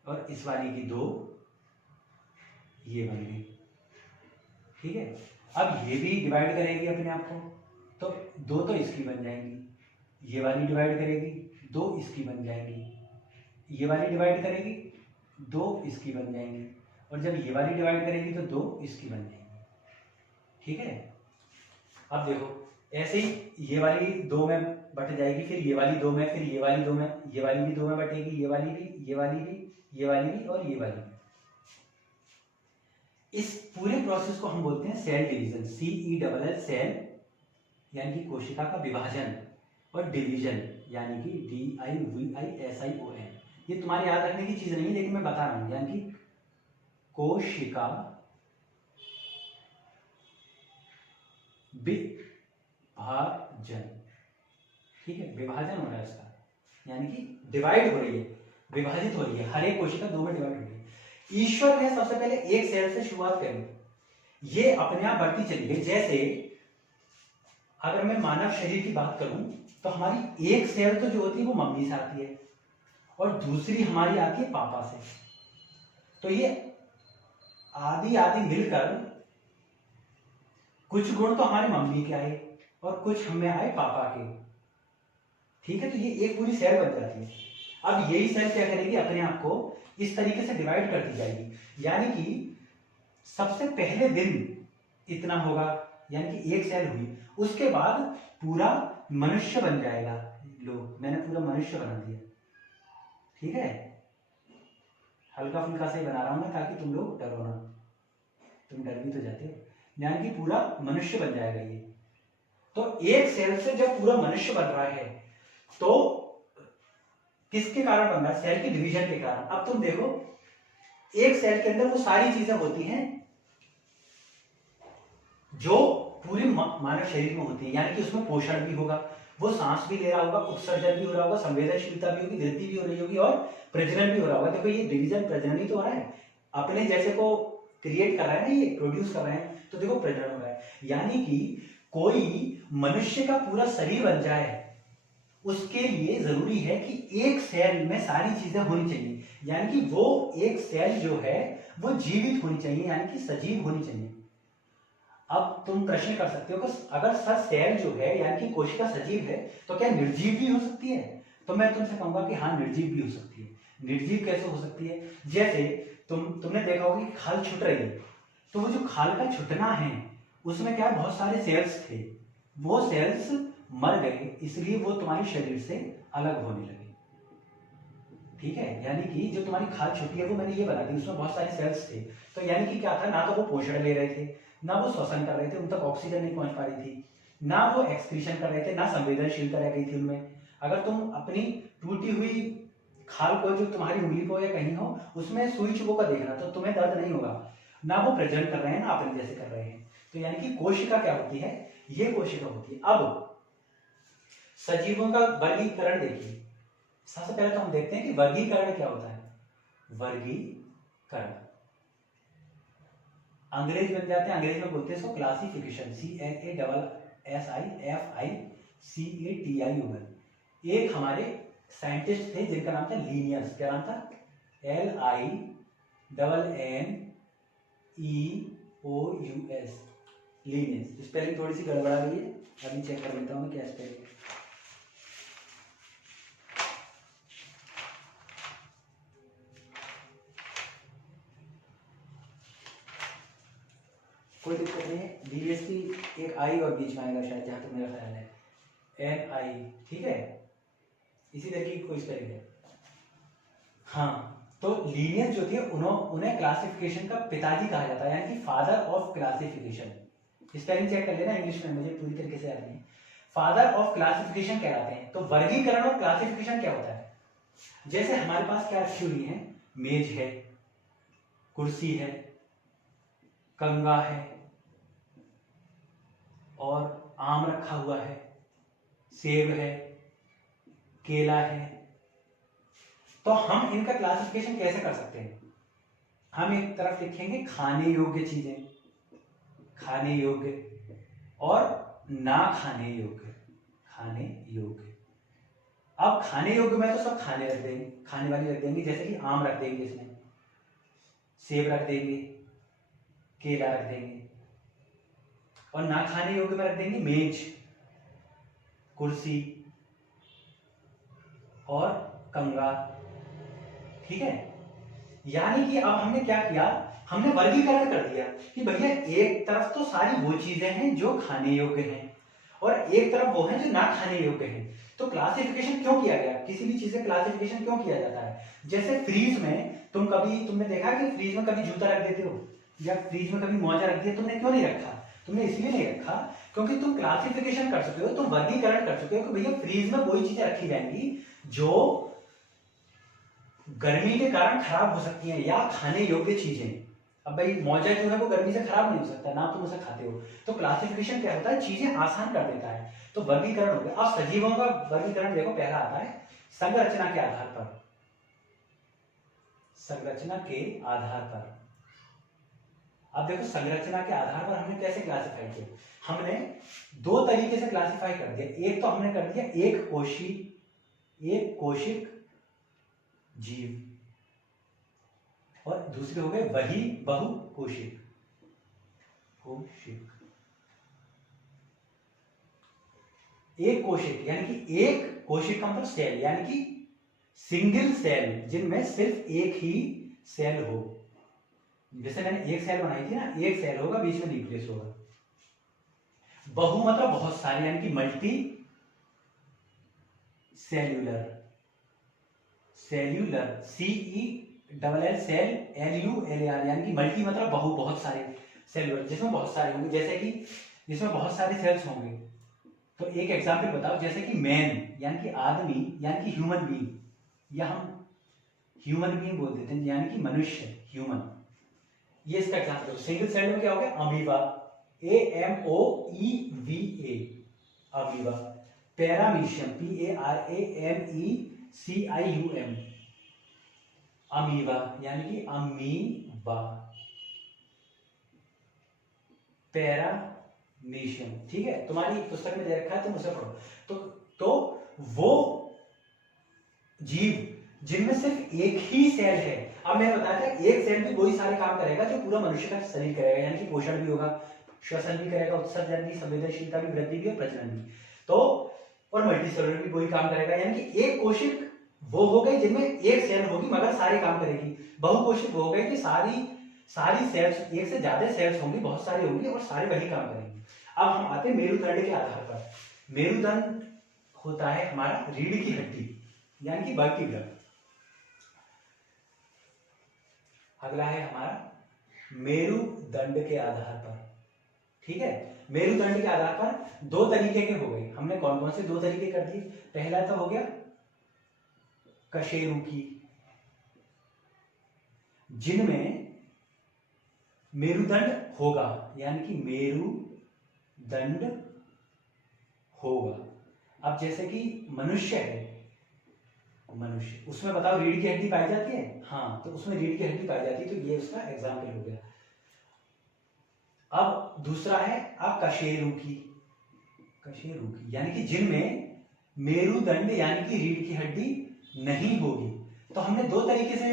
और इस वाली की 2 ये बन गई, ठीक है। अब ये भी डिवाइड करेगी अपने आप को, तो 2 तो इसकी बन जाएंगी, ये वाली डिवाइड करेगी, 2 इसकी बन जाएंगी, ये वाली डिवाइड करेगी, 2 इसकी बन जाएंगी, और जब ये वाली डिवाइड करेगी तो 2 इसकी बन जाएंगी, ठीक है। अब देखो ऐसे ही ये वाली 2 में बट जाएगी, फिर ये वाली 2 में, फिर ये वाली 2 में, ये वाली भी 2 में बटेगी, ये वाली भी, ये वाली भी, ये वाली भी, और ये वाली भी। इस पूरे प्रोसेस को हम बोलते हैं सेल डिवीजन, CELL, सेल यानी कि कोशिका का विभाजन, और डिवीजन यानी कि DIVISION। ये तुम्हारे याद रखने की चीज नहीं है, लेकिन मैं बता रहा हूं, यानी कि कोशिका विभाजन, ठीक है, विभाजन हो रहा है इसका, यानी कि डिवाइड हो रही है, विभाजित हो रही है, हर एक कोशिका 2 में डिवाइड हो रही है। ईश्वर ने सबसे पहले एक सेल से शुरुआत करी, ये अपने आप बढ़ती चली गई। जैसे अगर मैं मानव शरीर की बात करूं तो हमारी एक सेल तो जो होती है वो मम्मी से आती है, और दूसरी हमारी आती है पापा से। तो ये आदि मिलकर कुछ गुण तो हमारे मम्मी के आए और कुछ हमें आए पापा के, ठीक है। तो ये एक पूरी सेल बन जाती है। अब यही सेल क्या करेगी, अपने आप को इस तरीके से डिवाइड करती जाएगी, यानी कि सबसे पहले दिन इतना होगा, यानी कि एक सेल हुई, उसके बाद पूरा मनुष्य बन जाएगा। लो मैंने पूरा मनुष्य बना दिया, ठीक है, हल्का फुल्का से बना रहा हूं मैं ताकि तुम लोग डरो ना, तुम डर भी तो जाते हो, यानी कि पूरा मनुष्य बन जाएगा ये। तो एक सेल से जब पूरा मनुष्य बन रहा है तो किसके कारण बन रहा है, सेल की डिवीजन के कारण। अब तुम देखो एक सेल के अंदर वो सारी चीजें होती हैं जो पूरे मानव शरीर में होती है, यानी कि उसमें पोषण भी होगा, वो सांस भी ले रहा होगा, उत्सर्जन भी हो रहा होगा, संवेदनशीलता भी होगी, वृद्धि भी हो रही होगी, और प्रजनन भी हो रहा होगा। देखो ये डिवीजन प्रजनन ही तो हो रहा है, अपने जैसे को क्रिएट कर रहा है ना, ये प्रोड्यूस कर रहे हैं, तो देखो प्रजनन हो रहा है। यानी कि कोई मनुष्य का पूरा शरीर बन जाए उसके लिए जरूरी है कि एक सेल में सारी चीजें होनी चाहिए, यानी कि वो एक सेल जो है वो जीवित होनी चाहिए, यानी कि सजीव होनी चाहिए। अब तुम प्रश्न कर सकते हो कि अगर सर सेल जो है यानी कि कोशिका सजीव है तो क्या निर्जीव भी हो सकती है? तो मैं तुमसे कहूंगा कि हाँ निर्जीव भी हो सकती है। निर्जीव कैसे हो सकती है? जैसे तुमने देखा होगा कि खाल छूट रही है, तो वो जो खाल का छुटना है उसमें क्या बहुत सारे सेल्स थे, वो सेल्स मर गए, इसलिए वो तुम्हारे शरीर से अलग होने लगे, ठीक है। यानी कि जो तुम्हारी खाल छुटी है वो मैंने ये बना दी, उसमें बहुत सारे सेल्स थे, तो यानी कि क्या था, ना तो वो पोषण ले रहे थे, ना वो श्वसन कर रहे थे, उन तक ऑक्सीजन नहीं पहुंच पा रही थी, ना वो एक्सक्रीशन कर रहे थे, ना संवेदनशीलता रह गई थी उनमें। अगर तुम अपनी टूटी हुई खाल को जो तुम्हारी उंगली को या कहीं हो उसमें सुई चुभो का देखना तो तुम्हें दर्द नहीं होगा, ना वो प्रजनन कर रहे हैं ना अपने जैसे कर रहे हैं। तो यानी कि कोशिका क्या होती है, ये कोशिका होती है। अब सजीवों का वर्गीकरण देखिए। सबसे पहले तो हम देखते हैं कि वर्गीकरण क्या होता है। वर्गीकरण अंग्रेज बन जाते हैं, अंग्रेज में बोलते हैं इसको क्लासिफिकेशन, CLASSIFICATION। एक हमारे साइंटिस्ट थे जिनका नाम था लीनियस। क्या नाम था? LINNEOUS, Linnaeus. स्पेलिंग थोड़ी सी गड़बड़ा गई है, अभी चेक कर लेता हूँ मैं क्या स्पेलिंग है। कोई दिक्कत नहीं है, लीनियस की एक आई और बीच में आएगा शायद, जहाँ तक मेरा ख्याल है NI, ठीक है, इसी तरीके की कोई स्पेलिंग है। हाँ, तो लीनियस जो थे उन्हें क्लासिफिकेशन का पिताजी कहा जाता है, यानी कि father of classification. Spelling check कर लेना, इंग्लिश में मुझे पूरी तरीके से याद नहीं। फादर ऑफ क्लासिफिकेशन कहलाते हैं। तो वर्गीकरण और क्लासिफिकेशन क्या होता है? जैसे हमारे पास क्या रखी हुई है, मेज है, कुर्सी है, कंगा है और आम रखा हुआ है, सेब है, केला है। तो हम इनका क्लासिफिकेशन कैसे कर सकते हैं? हम एक तरफ लिखेंगे खाने योग्य चीजें, खाने योग्य, और ना खाने योग्य, खाने योग्य। अब खाने योग्य में तो सब खाने रख देंगे, खाने वाली रख देंगे, जैसे कि आम रख देंगे, इसमें सेब रख देंगे, केला रख देंगे। और ना खाने योग्य में रख देंगे मेज, कुर्सी और कंगा, ठीक है। यानी कि अब हमने क्या किया, हमने वर्गीकरण कर दिया कि भैया एक तरफ तो सारी वो चीजें हैं जो खाने योग्य हैं और एक तरफ वो हैं जो ना खाने योग्य हैं। तो क्लासिफिकेशन क्यों किया गया? किसी भी चीज का क्लासिफिकेशन क्यों किया जाता है? जैसे फ्रीज में तुमने देखा कि फ्रीज में कभी जूता रख देते हो या फ्रीज में कभी मोजा रख दिया, तुमने क्यों नहीं रखा? तुमने इसलिए नहीं रखा क्योंकि तुम क्लासिफिकेशन कर चुके हो, तुम वर्गीकरण कर चुके हो कि भैया फ्रीज में वही चीजें रखी जाएंगी जो गर्मी के कारण खराब हो सकती हैं या खाने योग्य चीजें। अब भाई मौजा जो है वो गर्मी से खराब नहीं हो सकता, ना तुम उसे खाते हो। तो क्लासिफिकेशन क्या होता है, चीजें आसान कर देता है। तो वर्गीकरण हो गया। अब सजीवों का वर्गीकरण देखो, पहला आता है संरचना के आधार पर। संरचना के आधार पर अब देखो, संरचना के आधार पर हमने कैसे क्लासिफाई किया? हमने दो तरीके से क्लासिफाई कर दिया। एक तो हमने कर दिया एक कोशिक जीव, और दूसरे हो गए वही बहुकोशिक। एक कोशिक यानी कि एक कोशिक का मतलब सेल, यानी कि सिंगल सेल, जिनमें सिर्फ एक ही सेल हो। जैसे मैंने एक सेल बनाई थी ना, एक सेल होगा, बीच में न्यूक्लियस होगा। बहु मतलब बहुत सारे, यानी कि multicellular, CELL cell, LULAR, यानी कि मल्टी मतलब बहु, बहुत सारे सेल्यूलर, जिसमें बहुत सारे होंगे। जैसे कि जिसमें बहुत सारे सेल्स होंगे। तो एक एग्जांपल बताओ, जैसे कि मैन यानी कि आदमी, यानी कि ह्यूमन बीइंग, या हम ह्यूमन बीइंग बोल देते हैं, यानी कि मनुष्य, ह्यूमन। ये इसका एग्जांपल दो। सिंगल सेल में क्या हो गया? Amoeba, AMOEVA, amoeba. Paramecium, PARAMECIUM, amoeba, यानी कि अमीबा, पैरामीशियम, ठीक है। तुम्हारी पुस्तक में दे रखा है, तुम उसे पढ़ो। तो वो जीव जिनमें सिर्फ एक ही सेल है। अब मैंने बताया था एक सेल भी वही सारे काम करेगा जो पूरा मनुष्य का शरीर करेगा, यानी कि पोषण भी होगा, श्वसन भी करेगा, उत्सर्जन भी, संवेदनशीलता भी, वृद्धि भी और प्रजनन भी। तो और मल्टीसेलुलर भी वही काम करेगा, यानी कि एक कोशिक वो हो गई जिनमें एक सेल होगी मगर सारे काम करेगी। बहुकोशिक वो हो गई कि सारी सेल्स, एक से ज्यादा सेल्स होंगी, बहुत सारी होंगी और सारे वही काम करेंगे। अब हम आते हैं मेरुदंड के आधार पर। मेरुदंड होता है हमारा रीढ़ की हड्डी, यानी कि वर्टिब्रा। अगला है हमारा मेरुदंड के आधार पर, ठीक है। मेरुदंड के आधार पर दो तरीके के हो गए। हमने कौन कौन से दो तरीके कर दिए? पहला तो हो गया कशेरुकी, जिनमें मेरुदंड होगा, यानी कि मेरुदंड होगा। अब जैसे कि मनुष्य है, मनुष्य, उसमें बताओ रीढ़ की हड्डी पाई जाती है? हाँ, तो उसमें रीढ़ की हड्डी पाई जाती है, तो ये उसका एग्जाम्पल हो गया। अब दूसरा है कशेरुकी, कशेरुकी यानी कि जिनमें मेरुदंड यानी कि रीढ़ की हड्डी नहीं होगी। तो हमने दो तरीके से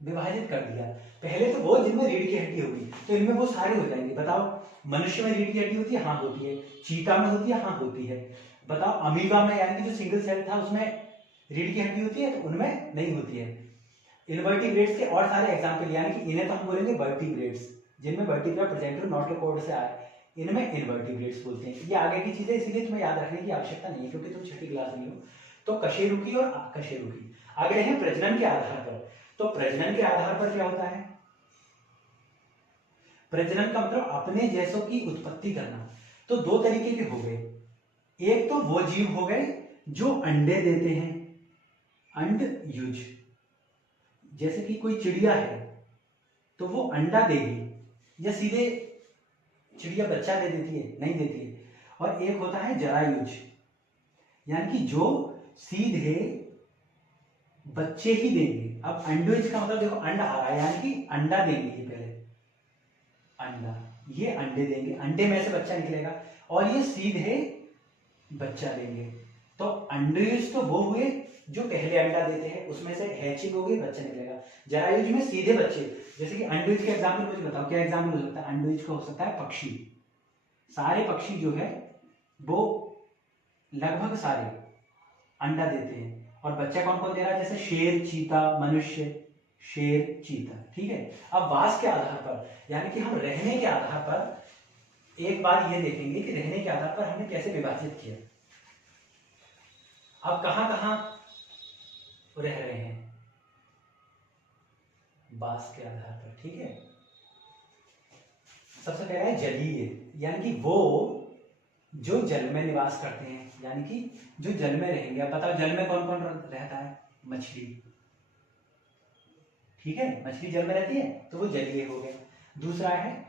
विभाजित कर दिया। पहले तो वो जिनमें रीढ़ की हड्डी होगी, तो इनमें वो सारे हो जाएंगे। बताओ, मनुष्य में रीढ़ की हड्डी होती है? हाँ होती है। चीता में होती है? हाँ होती है। बताओ, अमीबा में यानी कि जो सिंगल सेल था उसमें रीढ़ की हड्डी होती है? तो उनमें नहीं होती है। इनवर्टिब्रेट्स के और सारे एग्जाम्पल, यानी कि इन्हें तो हम बोलेंगे वर्टिब्रेट्स, जिनमें वर्टिब्रा प्रेजेंटर नोटोकॉर्ड से आए, इनमें इनवर्टिब्रेट्स बोलते हैं। ये आगे की चीजें इसीलिए तुम्हें याद रखने की आवश्यकता नहीं है, क्योंकि तुम छठी क्लास में हो। तो कशेरुकी और अकशेरुकी। आगे हैं प्रजनन के आधार पर। तो प्रजनन के आधार पर क्या होता है? प्रजनन का मतलब अपने जैसों की उत्पत्ति करना। तो दो तरीके के हो गए। एक तो वो जीव हो गए जो अंडे देते हैं, अंडयुज। जैसे कि कोई चिड़िया है तो वो अंडा देगी, या सीधे चिड़िया बच्चा दे देती है? नहीं देती है। और एक होता है जरायुज, यानी कि जो सीधे बच्चे ही देंगे। अब अंडयुज का मतलब देखो, अंडा आ रहा है यानी कि अंडा देंगे। ये पहले अंडा, ये अंडे देंगे, अंडे में से बच्चा निकलेगा, और ये सीधे बच्चा देंगे। तो अंडयुज तो वो हुए जो पहले अंडा देते हैं, उसमें से हैचिंग होगी, बच्चा निकलेगा। जरायुज में सीधे बच्चे। जैसे कि अंडयुज के एग्जाम्पल मुझे बताओ, क्या एग्जाम्पल हो सकता है? अंडयुज का हो सकता है पक्षी। सारे पक्षी जो है वो लगभग सारे अंडा देते हैं। और बच्चा कौन कौन दे रहा है? जैसे शेर, चीता, मनुष्य, शेर, चीता। ठीक है। अब वास के आधार पर, यानी कि हम रहने के आधार पर एक बार ये देखेंगे कि रहने के आधार पर हमने कैसे विभाजित किया। अब कहां कहां रह रहे हैं? वास के आधार पर। ठीक है। सबसे पहला है जलीय, यानी कि वो जो जल में निवास करते हैं, यानी कि जो जल में रहेंगे। अब बताओ, जल में कौन कौन रहता है? मछली। ठीक है, मछली जल में रहती है, तो वो जलीय हो गए। दूसरा है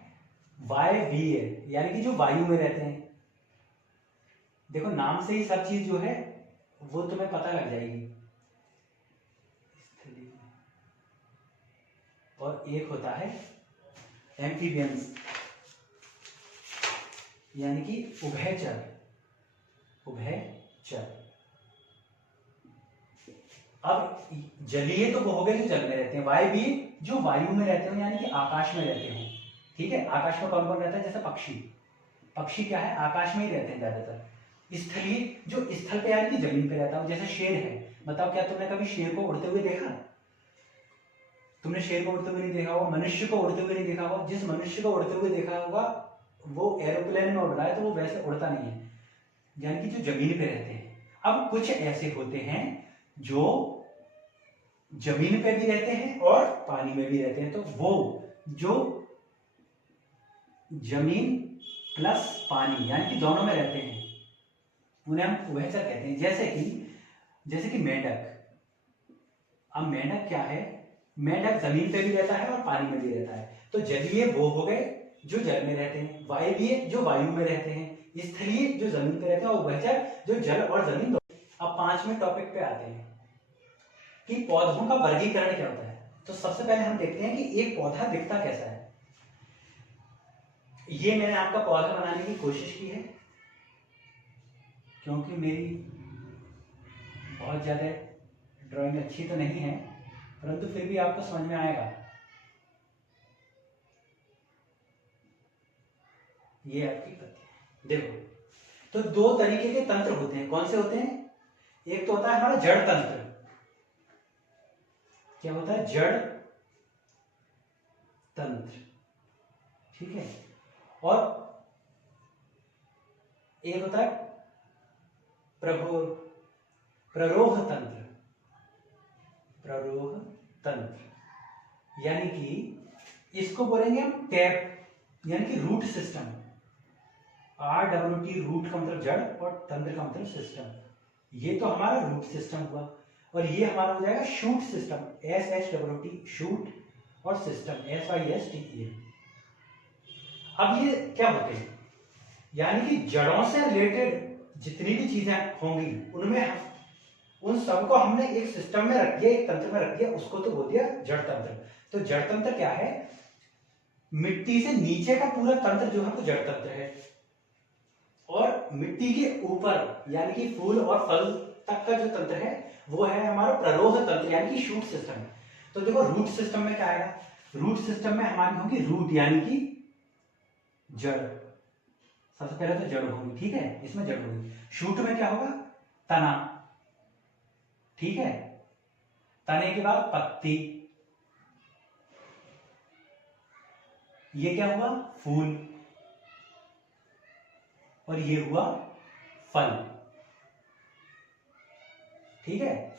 वायवीय, यानी कि जो वायु में रहते हैं। देखो, नाम से ही सब चीज जो है वो तुम्हें पता लग जाएगी। और एक होता है एम्फीबियंस, यानी कि उभयचर, उभयचर। अब जलीय तो वो हो गए जो जल में रहते हैं, वायवीय जो वायु में रहते हो, यानी कि आकाश में रहते हो। ठीक है। आकाश में कौन कौन रहता है? जैसे पक्षी। पक्षी क्या है? आकाश में ही रहते हैं ज्यादातर। स्थलीय जो स्थल पे यानी कि जमीन पे रहता हो, जैसे शेर है। बताओ, क्या तुमने कभी शेर को उड़ते हुए देखा? तुमने शेर को उड़ते हुए नहीं देखा होगा, मनुष्य को उड़ते हुए नहीं देखा होगा। जिस मनुष्य को उड़ते हुए देखा होगा वो एरोप्लेन में उड़ रहा है, तो वो वैसे उड़ता नहीं है, यानी कि जो जमीन पे रहते हैं। अब कुछ ऐसे होते हैं जो जमीन पे भी रहते हैं और पानी में भी रहते हैं। तो वो जो जमीन प्लस पानी यानी कि दोनों में रहते हैं, उन्हें हम उभयचर कहते हैं। जैसे कि मेंढक। अब मेंढक क्या है? मेंढक जमीन पे भी रहता है और पानी में भी रहता है। तो जलीय वो हो गए जो जल में रहते हैं, वायवीय जो वायु में रहते हैं, स्थलीय जो जमीन पे रहते हैं, और उभयचर जो जल और जमीन। अब पांचवें टॉपिक पे आते हैं कि पौधों का वर्गीकरण क्या होता है। तो सबसे पहले हम देखते हैं कि एक पौधा दिखता कैसा है। ये मैंने आपका पौधा बनाने की कोशिश की है, क्योंकि मेरी बहुत ज्यादा ड्राइंग अच्छी तो नहीं है, परंतु फिर भी आपको समझ में आएगा। ये आपकी पत्ती। देखो, तो दो तरीके के तंत्र होते हैं। कौन से होते हैं? एक तो होता है हमारा जड़ तंत्र। क्या होता है? जड़ तंत्र। ठीक है। और एक होता है प्ररोह तंत्र। प्ररोह तंत्र यानी कि इसको बोलेंगे हम टैप, यानी कि रूट सिस्टम। RWT, रूट का मतलब जड़ और तंत्र का मतलब सिस्टम। ये तो हमारा रूट सिस्टम हुआ। और ये हमारा हो जाएगा शूट सिस्टम, SHWT, शूट, और सिस्टम SYSTEM। अब ये क्या होते हैं? यानी कि जड़ों से रिलेटेड जितनी भी चीजें होंगी उनमें उन सबको हमने एक सिस्टम में रख दिया, एक तंत्र में रख दिया, उसको तो बोल दिया जड़ तंत्र। तो जड़ तंत्र क्या है? मिट्टी से नीचे का पूरा तंत्र जो है वो जड़ तंत्र है, और मिट्टी के ऊपर यानी कि फूल और फल तक का जो तंत्र है वो है हमारा प्ररोह तंत्र यानी कि शूट सिस्टम। तो देखो रूट सिस्टम में क्या आएगा? रूट सिस्टम में हमारी होगी रूट यानी कि जड़, सबसे पहले तो जड़ होगी, ठीक है, इसमें जड़ होगी। शूट में क्या होगा? तना, ठीक है, तने के बाद पत्ती, ये क्या हुआ? फूल, और ये हुआ फल, ठीक है।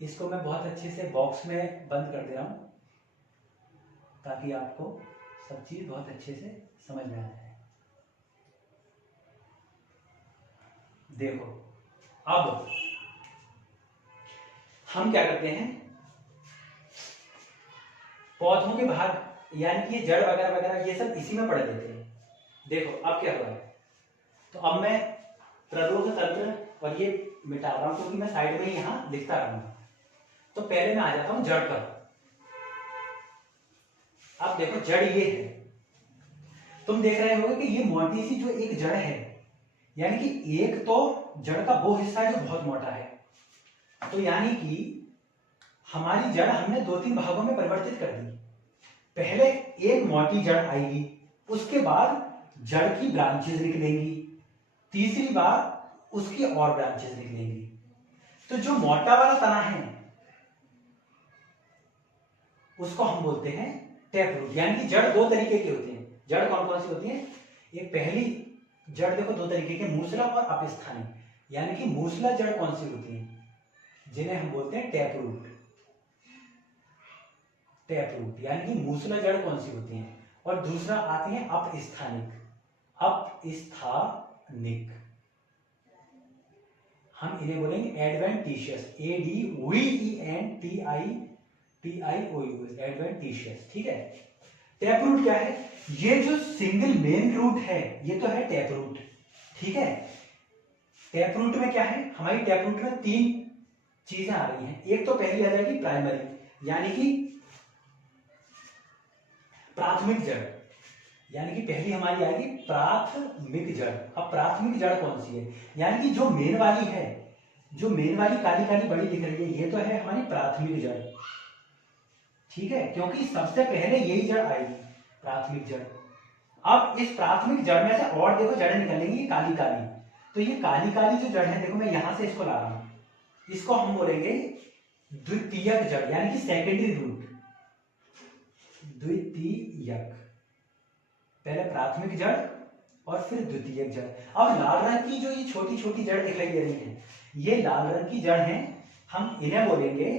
इसको मैं बहुत अच्छे से बॉक्स में बंद कर दे रहा हूं ताकि आपको सब चीज बहुत अच्छे से समझ में आ जाए। देखो अब हम क्या करते हैं, पौधों के भाग यानी कि जड़ वगैरह वगैरह ये सब इसी में पढ़ लेते हैं। देखो अब क्या हो रहा है, तो अब मैं प्ररोह तंत्र और ये मिटा रहा हूं क्योंकि मैं साइड में यहां लिखता रहूंगा। तो पहले मैं आ जाता हूं जड़ पर। अब देखो जड़ ये है, तुम देख रहे होगे कि ये मोटी सी जो एक जड़ है, यानी कि एक तो जड़ का वो हिस्सा है जो बहुत मोटा है, तो यानी कि हमारी जड़ हमने 2-3 भागों में परिवर्तित कर दी। पहले एक मोटी जड़ आएगी, उसके बाद जड़ की ब्रांचेस निकलेंगी, तीसरी बार उसकी और ब्रांचेस निकलेंगी। तो जो मोटा वाला तना है उसको हम बोलते हैं टैप रूट, यानी कि जड़ 2 तरीके की होती है। जड़ कौन कौन सी होती है? एक पहली जड़ देखो 2 तरीके की, मूसला और अपस्थानी, यानी कि मूसला जड़ कौन सी होती है? जिन्हें हम बोलते हैं टैप रूट। टैप रूट यानी कि मूसला जड़ कौन सी होती है। और दूसरा आती है अपस्थानिक। अपस्थानिक हम इन्हें बोलेंगे एडवेंटिशियस, ADVENTITIOUS, एडवेंटिशियस, ठीक है। टैप रूट क्या है? ये जो सिंगल मेन रूट है ये तो है टैप रूट, ठीक है। टैप रूट में क्या है? हमारी टैप रूट में 3 चीजें आ रही हैं। एक तो पहली आ जाएगी प्राइमरी यानी कि प्राथमिक जड़, यानी कि पहली हमारी आएगी प्राथमिक जड़। अब प्राथमिक जड़ कौन सी है? यानी कि जो मेन वाली है, जो मेन वाली काली काली बड़ी दिख रही है, ये तो है हमारी प्राथमिक जड़, ठीक है, क्योंकि सबसे पहले यही जड़ आएगी, प्राथमिक जड़। अब इस प्राथमिक जड़ में से और देखो जड़ें निकलेंगी काली काली, तो ये काली काली जो जड़ है, देखो मैं यहां से इसको ला रहा हूं, इसको हम बोलेंगे द्वितीयक जड़ यानी कि सेकेंडरी रूट। द्वितीयक, पहले प्राथमिक जड़ और फिर द्वितीयक जड़। अब लाल रंग की जो ये छोटी छोटी जड़ दिखाई दे रही है, ये लाल रंग की जड़ है, हम इन्हें बोलेंगे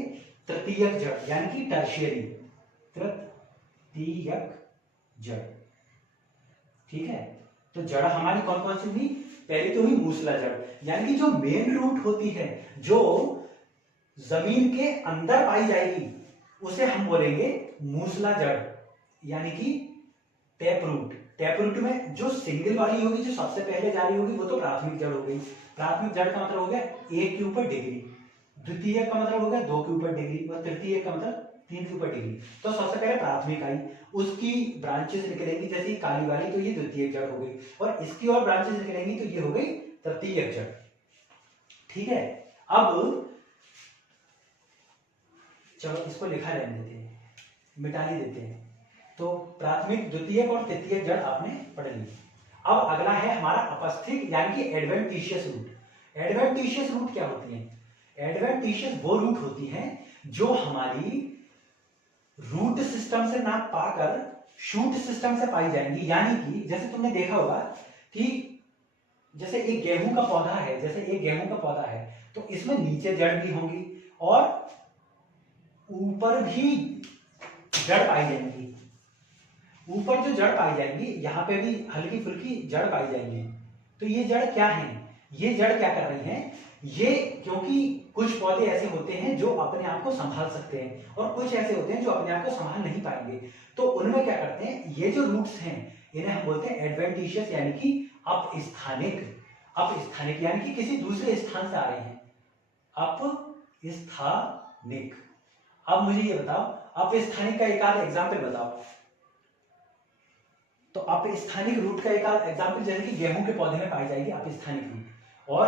तृतीयक जड़ यानी कि टर्शियरी, तृतीयक जड़, ठीक है। तो जड़ हमारी कौन कौन सी हुई? पहली तो हुई मूसला जड़, यानी कि जो मेन रूट होती है, जो जमीन के अंदर पाई जाएगी, उसे हम बोलेंगे मूसला जड़ यानी कि टैप रूट। टैप रूट में जो सिंगल वाली होगी, जो सबसे पहले जा रही होगी, वो तो प्राथमिक जड़ हो गई। प्राथमिक जड़ का मतलब हो गया 1 के ऊपर डिग्री, द्वितीय का मतलब हो गया 2 के ऊपर डिग्री, और तृतीय का मतलब 3 के ऊपर डिग्री। तो सबसे पहले प्राथमिक आई, उसकी ब्रांचेस निकलेंगी, जैसे काली वाली तो ये द्वितीय जड़ हो गई, और इसकी और ब्रांचेस निकलेंगी तो ये हो गई तृतीय जड़, ठीक है। अब चलो इसको लिखा रहने देते हैं, मिटा ही देते हैं। तो प्राथमिक, द्वितीयक और तृतीयक जड़ आपने पढ़ ली। अब अगला है हमारा अपस्थिक यानी कि एडवेंटिशियस रूट। एडवेंटिशियस रूट क्या होती है? एडवेंटिशियस वो रूट होती हैं जो हमारी रूट सिस्टम से ना पाकर शूट सिस्टम से पाई जाएंगी। यानी कि जैसे तुमने देखा होगा कि जैसे एक गेहूं का पौधा है, जैसे एक गेहूं का पौधा है, तो इसमें नीचे जड़ भी होंगी और ऊपर भी जड़ पाई जाएंगी। ऊपर जो जड़ पाई जाएंगी, यहां पे भी हल्की फुल्की जड़ पाई जाएंगी। तो ये जड़ क्या है? ये जड़ क्या कर रही है? ये, क्योंकि कुछ पौधे ऐसे होते हैं जो अपने आप को संभाल सकते हैं और कुछ ऐसे होते हैं जो अपने आप को संभाल नहीं पाएंगे, तो उनमें क्या करते हैं, ये जो रूट्स हैं इन्हें हम बोलते हैं एडवेंटिशियस यानी कि अपस्थानिक। अपस्थानिक यानी कि किसी दूसरे स्थान से आ रहे हैं, अपस्थानिक। अब मुझे ये बताओ, अपस्थानिक का एक आध एग्जाम्पल बताओ। तो अपस्थानिक रूट का एक आध एग्जाम्पल जैसे कि गेहूं के पौधे में पाई जाएगी अपस्थानिक रूट, और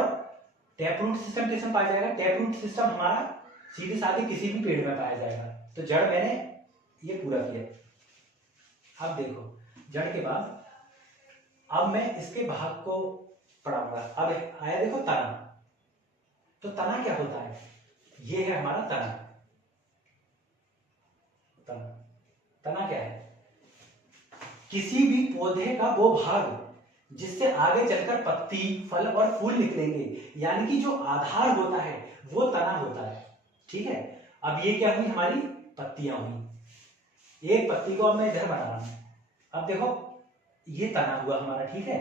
टैप रूट सिस्टम किसमें पाया जाएगा? टैप रूट सिस्टम हमारा सीधे साधे किसी भी पेड़ में पाया जाएगा। तो जड़ मैंने ये पूरा किया। अब देखो जड़ के बाद अब मैं इसके भाग को पढ़ाऊंगा। अब आया देखो तना। तो तना क्या होता है? ये है हमारा तना। तना तना क्या है? किसी भी पौधे का वो भाग जिससे आगे चलकर पत्ती, फल और फूल निकलेंगे, यानी कि जो आधार होता है वो तना होता है। ठीक है। अब ये क्या हुई? हमारी पत्तियां हुई। एक पत्ती को अब मैं इधर बना रहा हूं। अब देखो ये तना हुआ हमारा। ठीक है।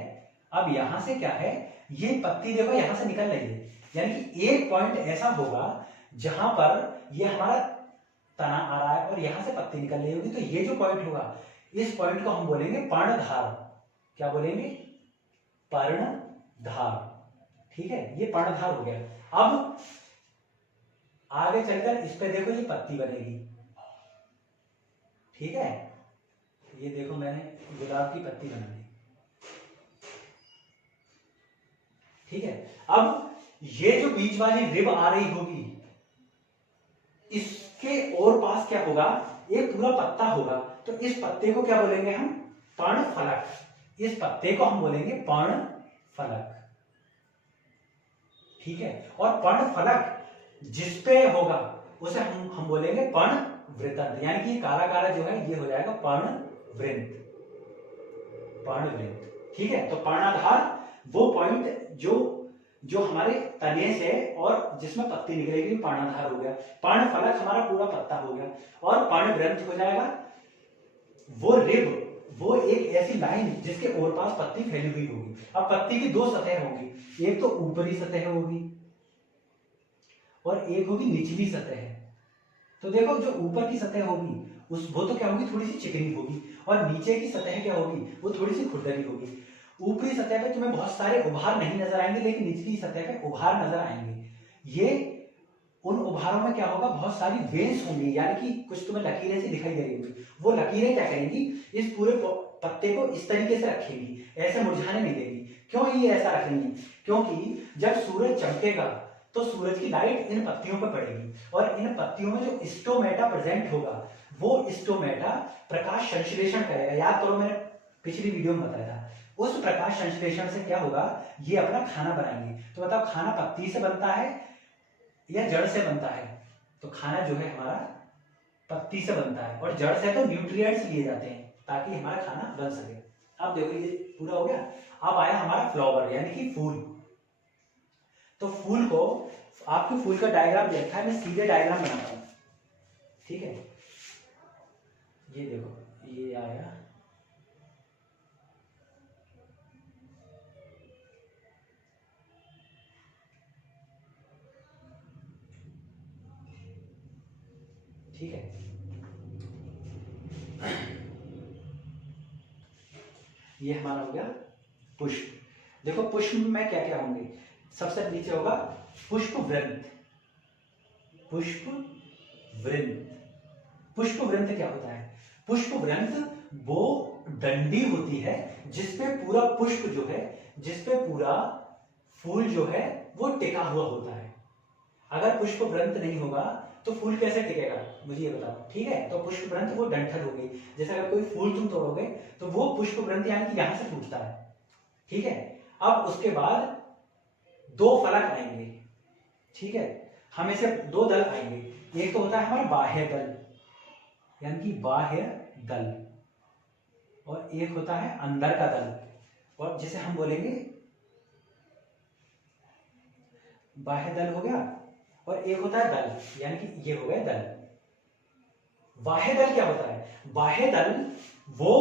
अब यहां से क्या है? ये पत्ती देखो यहां से निकल रही है, यानी कि एक पॉइंट ऐसा होगा जहां पर ये हमारा तना आ रहा है और यहां से पत्ती निकल रही होगी। तो ये जो पॉइंट होगा, इस पॉइंट को हम बोलेंगे पर्णधार। क्या बोलेंगे? पर्णधार। ठीक है, ये पर्णधार हो गया। अब आगे चलकर इस पे देखो ये पत्ती बनेगी। ठीक है, ये देखो मैंने गुलाब की पत्ती बना दी। ठीक है। अब ये जो बीच वाली रिब आ रही होगी, इसके और पास क्या होगा? एक पूरा पत्ता होगा। तो इस पत्ते को क्या बोलेंगे हम? पर्णफलक। इस पत्ते को हम बोलेंगे पर्णफलक। ठीक है। और पर्णफलक जिसपे होगा उसे हम बोलेंगे पर्णवृंत, यानी कि काला काला जो है ये हो जाएगा पर्णवृंत। पर्णवृंत। ठीक है। तो पर्णाधार वो पॉइंट जो हमारे तने से और जिसमें पत्ती निकलेगी, पर्णाधार हो गया। पर्णफलक हमारा पूरा पत्ता हो गया। और पर्णवृंत हो जाएगा वो रिब, वो एक ऐसी लाइन जिसके और पास पत्ती फैली हुई होगी। अब पत्ती की दो सतह होगी, एक तो ऊपरी सतह होगी और एक होगी निचली सतह। तो देखो जो ऊपर की सतह होगी वो तो क्या होगी? थोड़ी सी चिकनी होगी। और नीचे की सतह क्या होगी? वो थोड़ी सी खुरदरी होगी। ऊपरी सतह पे तुम्हें बहुत सारे उभार नहीं नजर आएंगे, लेकिन निचली सतह पे उभार नजर आएंगे। ये उन उभारों में क्या होगा? बहुत सारी वेन्स होंगी, यानी कि कुछ तुम्हें लकीरें सी दिखाई दे रही होंगी। वो लकीरें क्या करेंगी? इस पूरे पत्ते को इस तरीके से रखेंगी, ऐसे मुरझाने नहीं देगी। क्यों ये ऐसा रखेंगी? क्योंकि जब सूरज चमकेगा तो सूरज की लाइट इन पत्तियों पर पड़ेगी, और इन पत्तियों में जो स्टोमेटा प्रेजेंट होगा, वो स्टोमेटा प्रकाश संश्लेषण करेगा। याद करो मैंने पिछली वीडियो में बताया था। उस प्रकाश संश्लेषण से क्या होगा? ये अपना खाना बनाएंगे। तो बताओ खाना पत्ती से बनता है या जड़ से बनता है? तो खाना जो है हमारा पत्ती से बनता है, और जड़ से तो न्यूट्रिएंट्स लिए जाते हैं ताकि हमारा खाना बन सके। अब देखो ये पूरा हो गया। अब आया हमारा फ्लावर यानी कि फूल। तो फूल को, आपको फूल का डायग्राम देखा है, मैं सीधे डायग्राम बनाता हूं। ठीक है, ये देखो ये आया। ठीक है, ये हमारा हो गया पुष्प। देखो पुष्प में क्या क्या होंगे? सबसे नीचे होगा पुष्पवृंत। पुष्पवृंत। पुष्पवृंत क्या होता है? पुष्पवृंत वो डंडी होती है जिसपे पूरा पुष्प जो है, जिसपे पूरा फूल जो है वो टिका हुआ होता है। अगर पुष्पवृंत नहीं होगा तो फूल कैसे टिकेगा? मुझे ये बताओ। ठीक है, तो पुष्पवृंत वो डंठल हो गई। जैसे अगर कोई फूल तुम तोड़ोगे तो वो पुष्पवृंत यानी कि यहां से टूटता है। ठीक है, अब उसके बाद दो फलक आएंगे। ठीक है, हमें से दो दल आएंगे। एक तो होता है हमारा बाह्य दल यानी कि बाह्य दल, और एक होता है अंदर का दल, और जिसे हम बोलेंगे बाह्य दल हो गया, और एक होता है दल यानी कि ये हो गया दल। बाह्य दल क्या होता है? बाह्य दल वो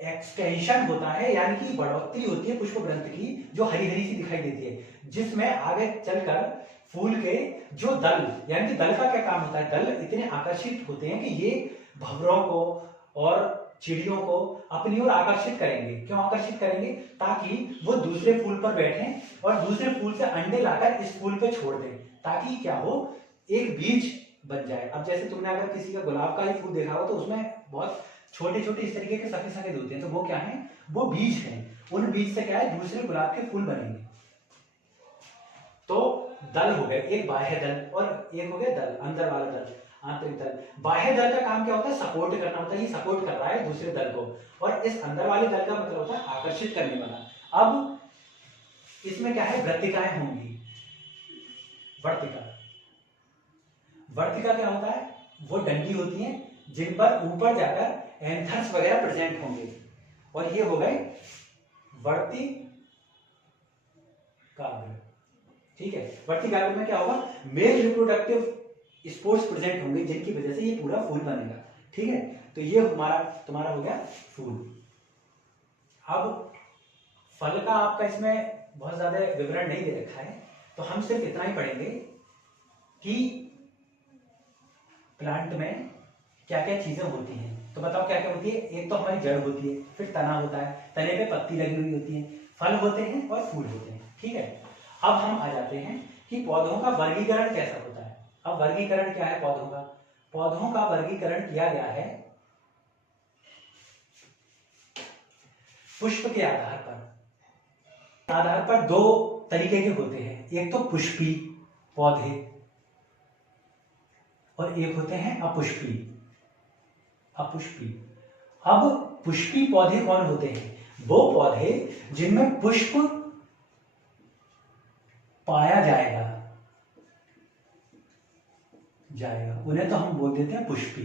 एक्सटेंशन होता है, यानी कि बढ़ोतरी होती है पुष्पवृंत की, जो हरी हरी सी दिखाई देती है, जिसमें आगे चलकर फूल के जो दल, यानी कि दल का क्या काम होता है? दल इतने आकर्षित होते हैं कि ये भंवरों को और चिड़ियों को अपनी ओर आकर्षित करेंगे। क्यों आकर्षित करेंगे? ताकि वो दूसरे फूल पर बैठें और दूसरे फूल से अंडे लाकर इस फूल पे छोड़ दें, ताकि क्या हो, एक बीज बन जाए। अब जैसे तुमने अगर किसी का गुलाब का ही फूल देखा हो तो उसमें बहुत छोटे छोटे इस तरीके के सफेद सफेद होते हैं, तो वो क्या है, वो बीज हैं। उन बीज से क्या है, दूसरे गुलाब के फूल बनेंगे। तो दल हो गए, एक बाह्य दल और एक हो गया दल, अंदर वाला दल, आंतरिक दल। बाह्य दल का काम क्या होता है, सपोर्ट करना होता है, ये सपोर्ट कर रहा है दूसरे दल को। और इस अंदर वाले दल का मतलब होता है आकर्षित करने वाला। अब इसमें क्या है, वृत्तिकाएं होंगी। वर्तिका, वर्तिका क्या होता है, वो डंडी होती है जिन पर ऊपर जाकर एंथर्स वगैरह प्रेजेंट होंगे, और ये हो गए वर्तिकाग्र। ठीक है, वर्तिकाग्र में क्या होगा, मेल रिप्रोडक्टिव स्पोर्स प्रेजेंट होंगे, जिनकी वजह से ये पूरा फूल बनेगा। ठीक है, तो ये हमारा तुम्हारा हो गया फूल। अब फल का आपका इसमें बहुत ज्यादा विवरण नहीं दे रखा है, तो हम सिर्फ इतना ही पढ़ेंगे कि प्लांट में क्या क्या चीजें होती हैं। तो बताओ क्या क्या होती है। एक तो हमारी जड़ होती है, फिर तना होता है, तने पे पत्ती लगी हुई होती है, फल होते हैं और फूल होते हैं। ठीक है, अब हम आ जाते हैं कि पौधों का वर्गीकरण कैसा होता है। अब वर्गीकरण क्या है पौधों का, पौधों का वर्गीकरण किया गया है पुष्प के आधार पर दो तरीके के होते हैं। एक तो पुष्पी पौधे और एक होते हैं अपुष्पी। अब पुष्पी पौधे कौन होते हैं, वो पौधे जिनमें पुष्प पाया जाएगा, उन्हें तो हम बोल देते हैं पुष्पी।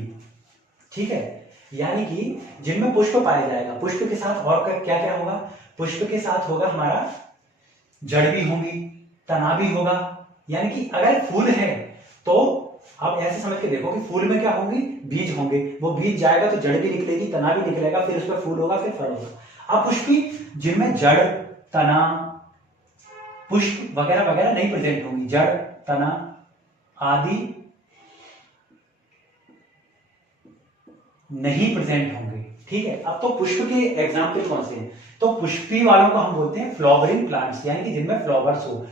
ठीक है, यानी कि जिनमें पुष्प पाया जाएगा। पुष्प के साथ और क्या क्या होगा, पुष्प के साथ होगा हमारा जड़ भी होंगी, तना भी होगा। यानी कि अगर फूल है तो आप ऐसे समझ के देखो कि फूल में क्या होंगे, बीज होंगे, वो बीज जाएगा तो जड़ भी निकलेगी, तना भी निकलेगा, फिर उसमें फूल होगा, फिर फल होगा। अपुष्पी जिनमें जड़, तना, पुष्प वगैरह वगैरह नहीं प्रेजेंट होंगी, जड़, तना आदि नहीं प्रेजेंट होंगे। ठीक है, अब तो पुष्प के एग्जाम्पल कौन से हैं, तो पुष्पी वालों को हम बोलते हैं फ्लावरिंग प्लांट्स, यानी कि जिनमें फ्लावर्स हो,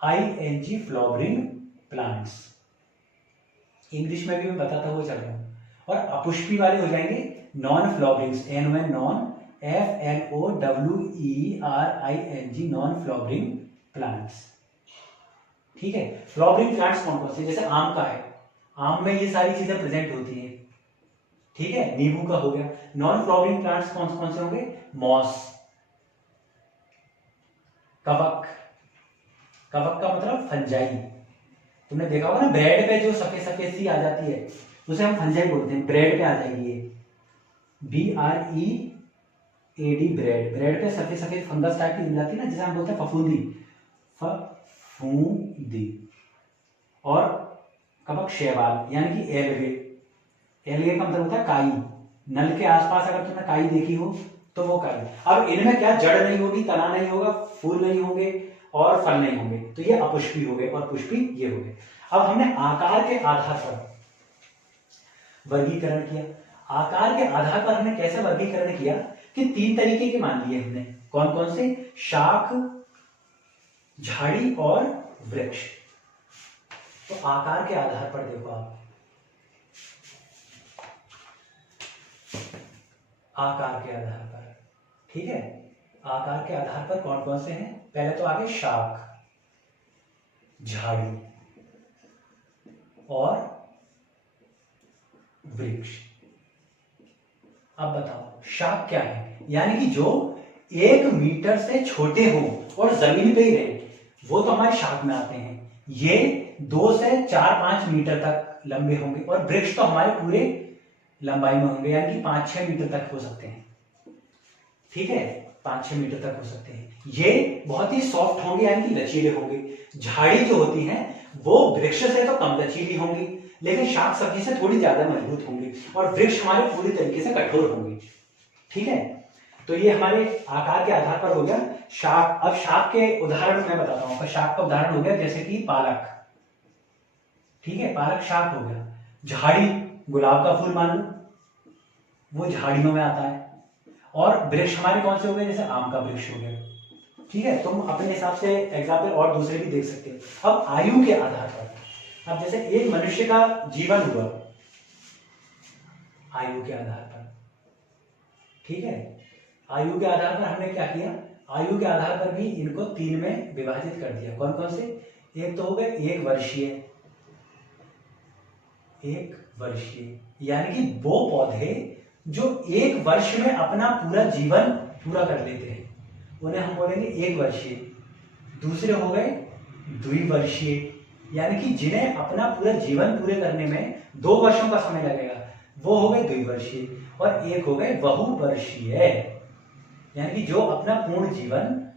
FLOWERING फ्लावरिंग प्लांट्स। इंग्लिश में भी मैं बताता हुआ चल रहा हूं। और अपुष्पी वाले हो जाएंगे non flowerings, non, FLOWERING non flowering plants. ठीक है, फ्लावरिंग प्लांट्स कौन कौन से, जैसे आम का है, आम में ये सारी चीजें प्रेजेंट होती हैं। ठीक है, नींबू का हो गया। नॉन फ्लावरिंग प्लांट्स कौन से होंगे, मॉस, कवक का मतलब फंजाई। तुमने देखा होगा ना, ब्रेड पे जो सफेद सफेद सी आ जाती है उसे हम फंजाई बोलते हैं। ब्रेड पे आ जाएगी ये, BREAD, ब्रेड पे सफेद सफेद फंगस टाइप की मिल जाती है ना, जिसे हम बोलते हैं फफूंदी। और कवक शैवाल, यानी कि एलगे का मतलब होता है काई। नल के आसपास अगर तुमने काई देखी हो तो वो काई। अब इनमें क्या, जड़ नहीं होगी, तना नहीं होगा, फूल नहीं होंगे और फल नहीं होंगे, तो ये अपुष्पी हो गए और पुष्पी ये हो गए। अब हमने आकार के आधार पर वर्गीकरण किया। आकार के आधार पर हमने कैसे वर्गीकरण किया कि 3 तरीके के मान लिए हमने। कौन कौन से, शाख, झाड़ी और वृक्ष। तो आकार के आधार पर देखो आप, आकार के आधार पर, ठीक है, आकार के आधार पर कौन कौन से हैं। पहले तो आगे शाख, झाड़ी और वृक्ष। अब बताओ शाख क्या है, यानी कि जो 1 मीटर से छोटे हो और जमीन पे ही रहे, वो तो हमारे शाख में आते हैं। ये 2 से 4-5 मीटर तक लंबे होंगे। और वृक्ष तो हमारे पूरे लंबाई में होंगे, यानी कि 5-6 मीटर तक हो सकते हैं। ठीक है, 5-6 मीटर तक हो सकते हैं। ये बहुत ही सॉफ्ट होंगे, यानी कि लचीले होंगे। झाड़ी जो होती हैं वो वृक्ष से तो कम लचीली होंगी, लेकिन शाक सब्जी से थोड़ी ज्यादा मजबूत होंगी। और वृक्ष हमारे पूरी तरीके से कठोर होंगे। ठीक है, तो ये हमारे आकार के आधार पर हो गया शाक। अब शाक के उदाहरण मैं बताता हूं। शाक का उदाहरण हो गया जैसे कि पालक। ठीक है, पालक शाक हो गया। झाड़ी गुलाब का फूल मान लो, वो झाड़ियों में आता है। और वृक्ष हमारे कौन से हो गए, जैसे आम का वृक्ष हो गया, ठीक है। तुम अपने हिसाब से एग्जाम्पल और दूसरे भी देख सकते हो। अब आयु के आधार पर, अब जैसे एक मनुष्य का जीवन हुआ आयु के आधार पर, ठीक है। आयु के आधार पर हमने क्या किया, आयु के आधार पर भी इनको 3 में विभाजित कर दिया। कौन कौन से, एक तो हो गए 1 वर्षीय, 1 वर्षीय यानी कि वो पौधे जो 1 वर्ष में अपना पूरा जीवन पूरा कर लेते हैं, उन्हें हम बोलेंगे 1 वर्षीय। दूसरे हो गए द्विवर्षीय, यानी कि जिन्हें अपना पूरा जीवन पूरे करने में 2 वर्षों का समय लगेगा, वो हो गए द्विवर्षीय। और एक हो गए बहुवर्षीय, यानी कि जो अपना पूर्ण जीवन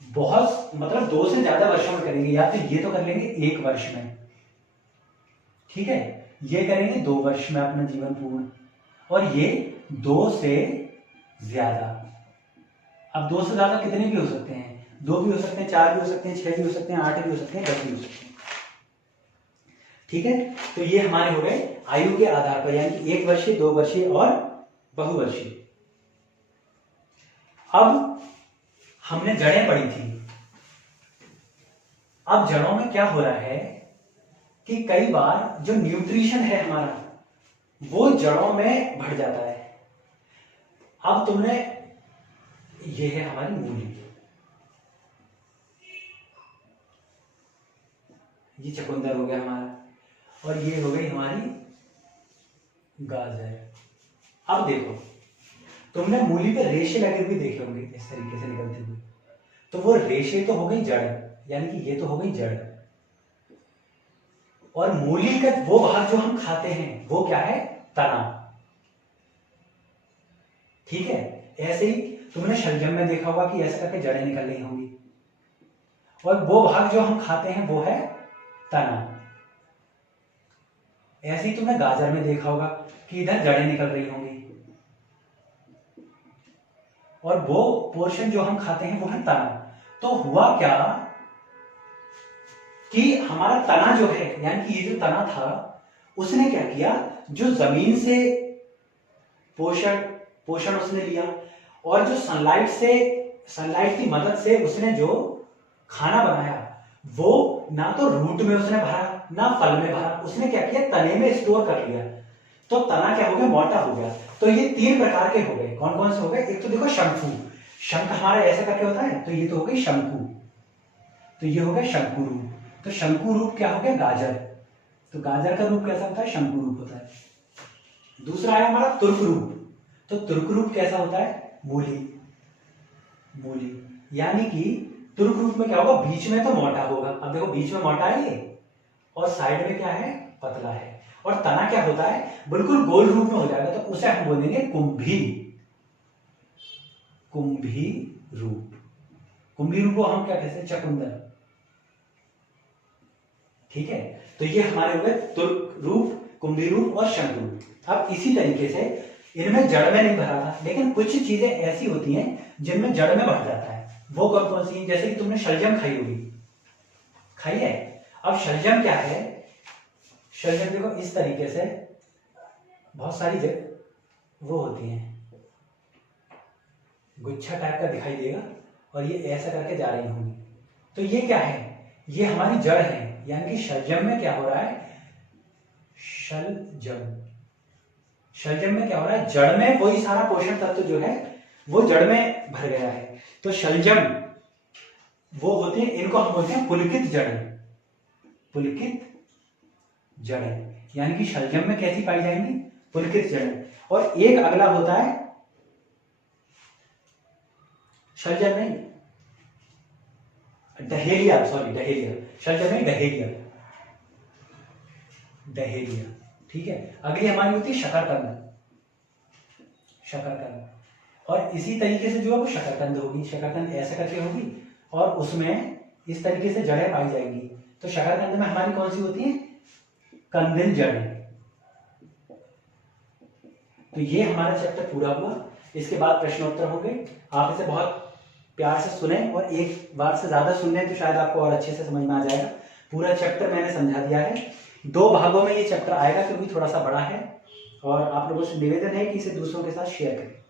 बहुत मतलब 2 से ज्यादा वर्षों में करेंगे, या तो ये तो कर लेंगे 1 वर्ष में, ठीक है, ये करेंगे 2 वर्ष में अपना जीवन पूर्ण, और ये 2 से ज्यादा। अब 2 से ज्यादा कितने भी हो सकते हैं, 2 भी हो सकते हैं, 4 भी हो सकते हैं, 6 भी हो सकते हैं, 8 भी हो सकते हैं, 10 भी हो सकते हैं, ठीक है। तो ये हमारे हो गए आयु के आधार पर, यानी कि 1 वर्षीय, 2 वर्षीय और बहुवर्षीय। अब हमने जड़ें पढ़ी थी। अब जड़ों में क्या हो रहा है कि कई बार जो न्यूट्रिशन है हमारा वो जड़ों में बढ़ जाता है। अब तुमने, ये है हमारी मूली, ये चुकंदर हो गया हमारा, और ये हो गई हमारी गाजर। अब देखो, तुमने मूली पे रेशे लगे हुए देखे होंगे इस तरीके से निकलते हुए, तो वो रेशे तो हो गई जड़, यानी कि ये तो हो गई जड़, और मूली का वो भाग जो हम खाते हैं वो क्या है, तना, ठीक है। ऐसे ही तुमने शलजम में देखा होगा कि ऐसे करके जड़ें निकल रही होंगी, और वो भाग जो हम खाते हैं वो है तना। ऐसे ही तुमने गाजर में देखा होगा कि इधर जड़ें निकल रही होंगी, और वो पोर्शन जो हम खाते हैं वो है तना। तो हुआ क्या कि हमारा तना जो है, यानी कि ये जो तना था उसने क्या किया, जो जमीन से पोषण उसने लिया, और जो सनलाइट की मदद से उसने जो खाना बनाया वो ना तो रूट में उसने भरा ना फल में भरा, उसने क्या किया, तने में स्टोर कर लिया। तो तना क्या हो गया, मोटा हो गया। तो ये 3 प्रकार के हो गए। कौन कौन से हो गए, एक तो देखो शंकु, शंख हमारा ऐसे करके होता है, तो ये तो हो गई शंकु, तो ये हो गया शंकु रूप। तो शंकु रूप क्या हो गया, गाजर। तो गाजर का रूप कैसा होता है, शंकु रूप होता है। दूसरा है हमारा तुर्क रूप। तो तुर्क रूप कैसा होता है, मूली, यानी कि तुर्क रूप में क्या होगा, बीच में तो मोटा होगा। अब देखो बीच में मोटा है ये, और साइड में क्या है, पतला है। और तना क्या होता है, बिल्कुल गोल रूप में हो जाएगा, तो उसे हम बोलेंगे कुंभी रूप। कुंभी रूप को हम क्या कहते हैं, चकुंदर, ठीक है। तो ये हमारे हो गए तुर्क रूप, कुंभी रूप और शंख रूप। अब इसी तरीके से इनमें जड़ में नहीं भरा था, लेकिन कुछ चीजें ऐसी होती हैं जिनमें जड़ में भर जाता है। वो कौन कौन सी, जैसे कि तुमने शलजम खाई होगी, खाई है। अब शलजम क्या है, शलजम देखो इस तरीके से बहुत सारी वो होती हैं, गुच्छा टाइप का दिखाई देगा, और ये ऐसा करके जा रही होंगी। तो ये क्या है, ये हमारी जड़ है। यानी कि शलजम में क्या हो रहा है, शलजम में क्या हो रहा है, जड़ में वही सारा पोषण तत्व जो है वो जड़ में भर गया है। तो शलजम वो होते हैं, इनको हम बोलते हैं पुलकित जड़ें, यानी कि शलजम में कैसी पाई जाएंगी, पुलकित जड़ें। और एक अगला होता है शलजम नहीं, डहेलिया, शलजम नहीं, डहेलिया, ठीक है। अगली हमारी होती है शकरकंद, और इसी तरीके से जो है वो शकरकंद होगी, शकरकंद ऐसे करके होगी, और उसमें इस तरीके से जड़ें पाई जाएंगी। तो शकरकंद में हमारी कौन सी होती है, कंदिल जड़ें। तो ये हमारा चैप्टर पूरा हुआ। इसके बाद प्रश्नोत्तर होंगे, आप इसे बहुत प्यार से सुने, और एक बार से ज्यादा सुनने तो शायद आपको और अच्छे से समझ में आ जाएगा। पूरा चैप्टर मैंने समझा दिया है। 2 भागों में ये चैप्टर आएगा क्योंकि थोड़ा सा बड़ा है, और आप लोगों से निवेदन है कि इसे दूसरों के साथ शेयर करें।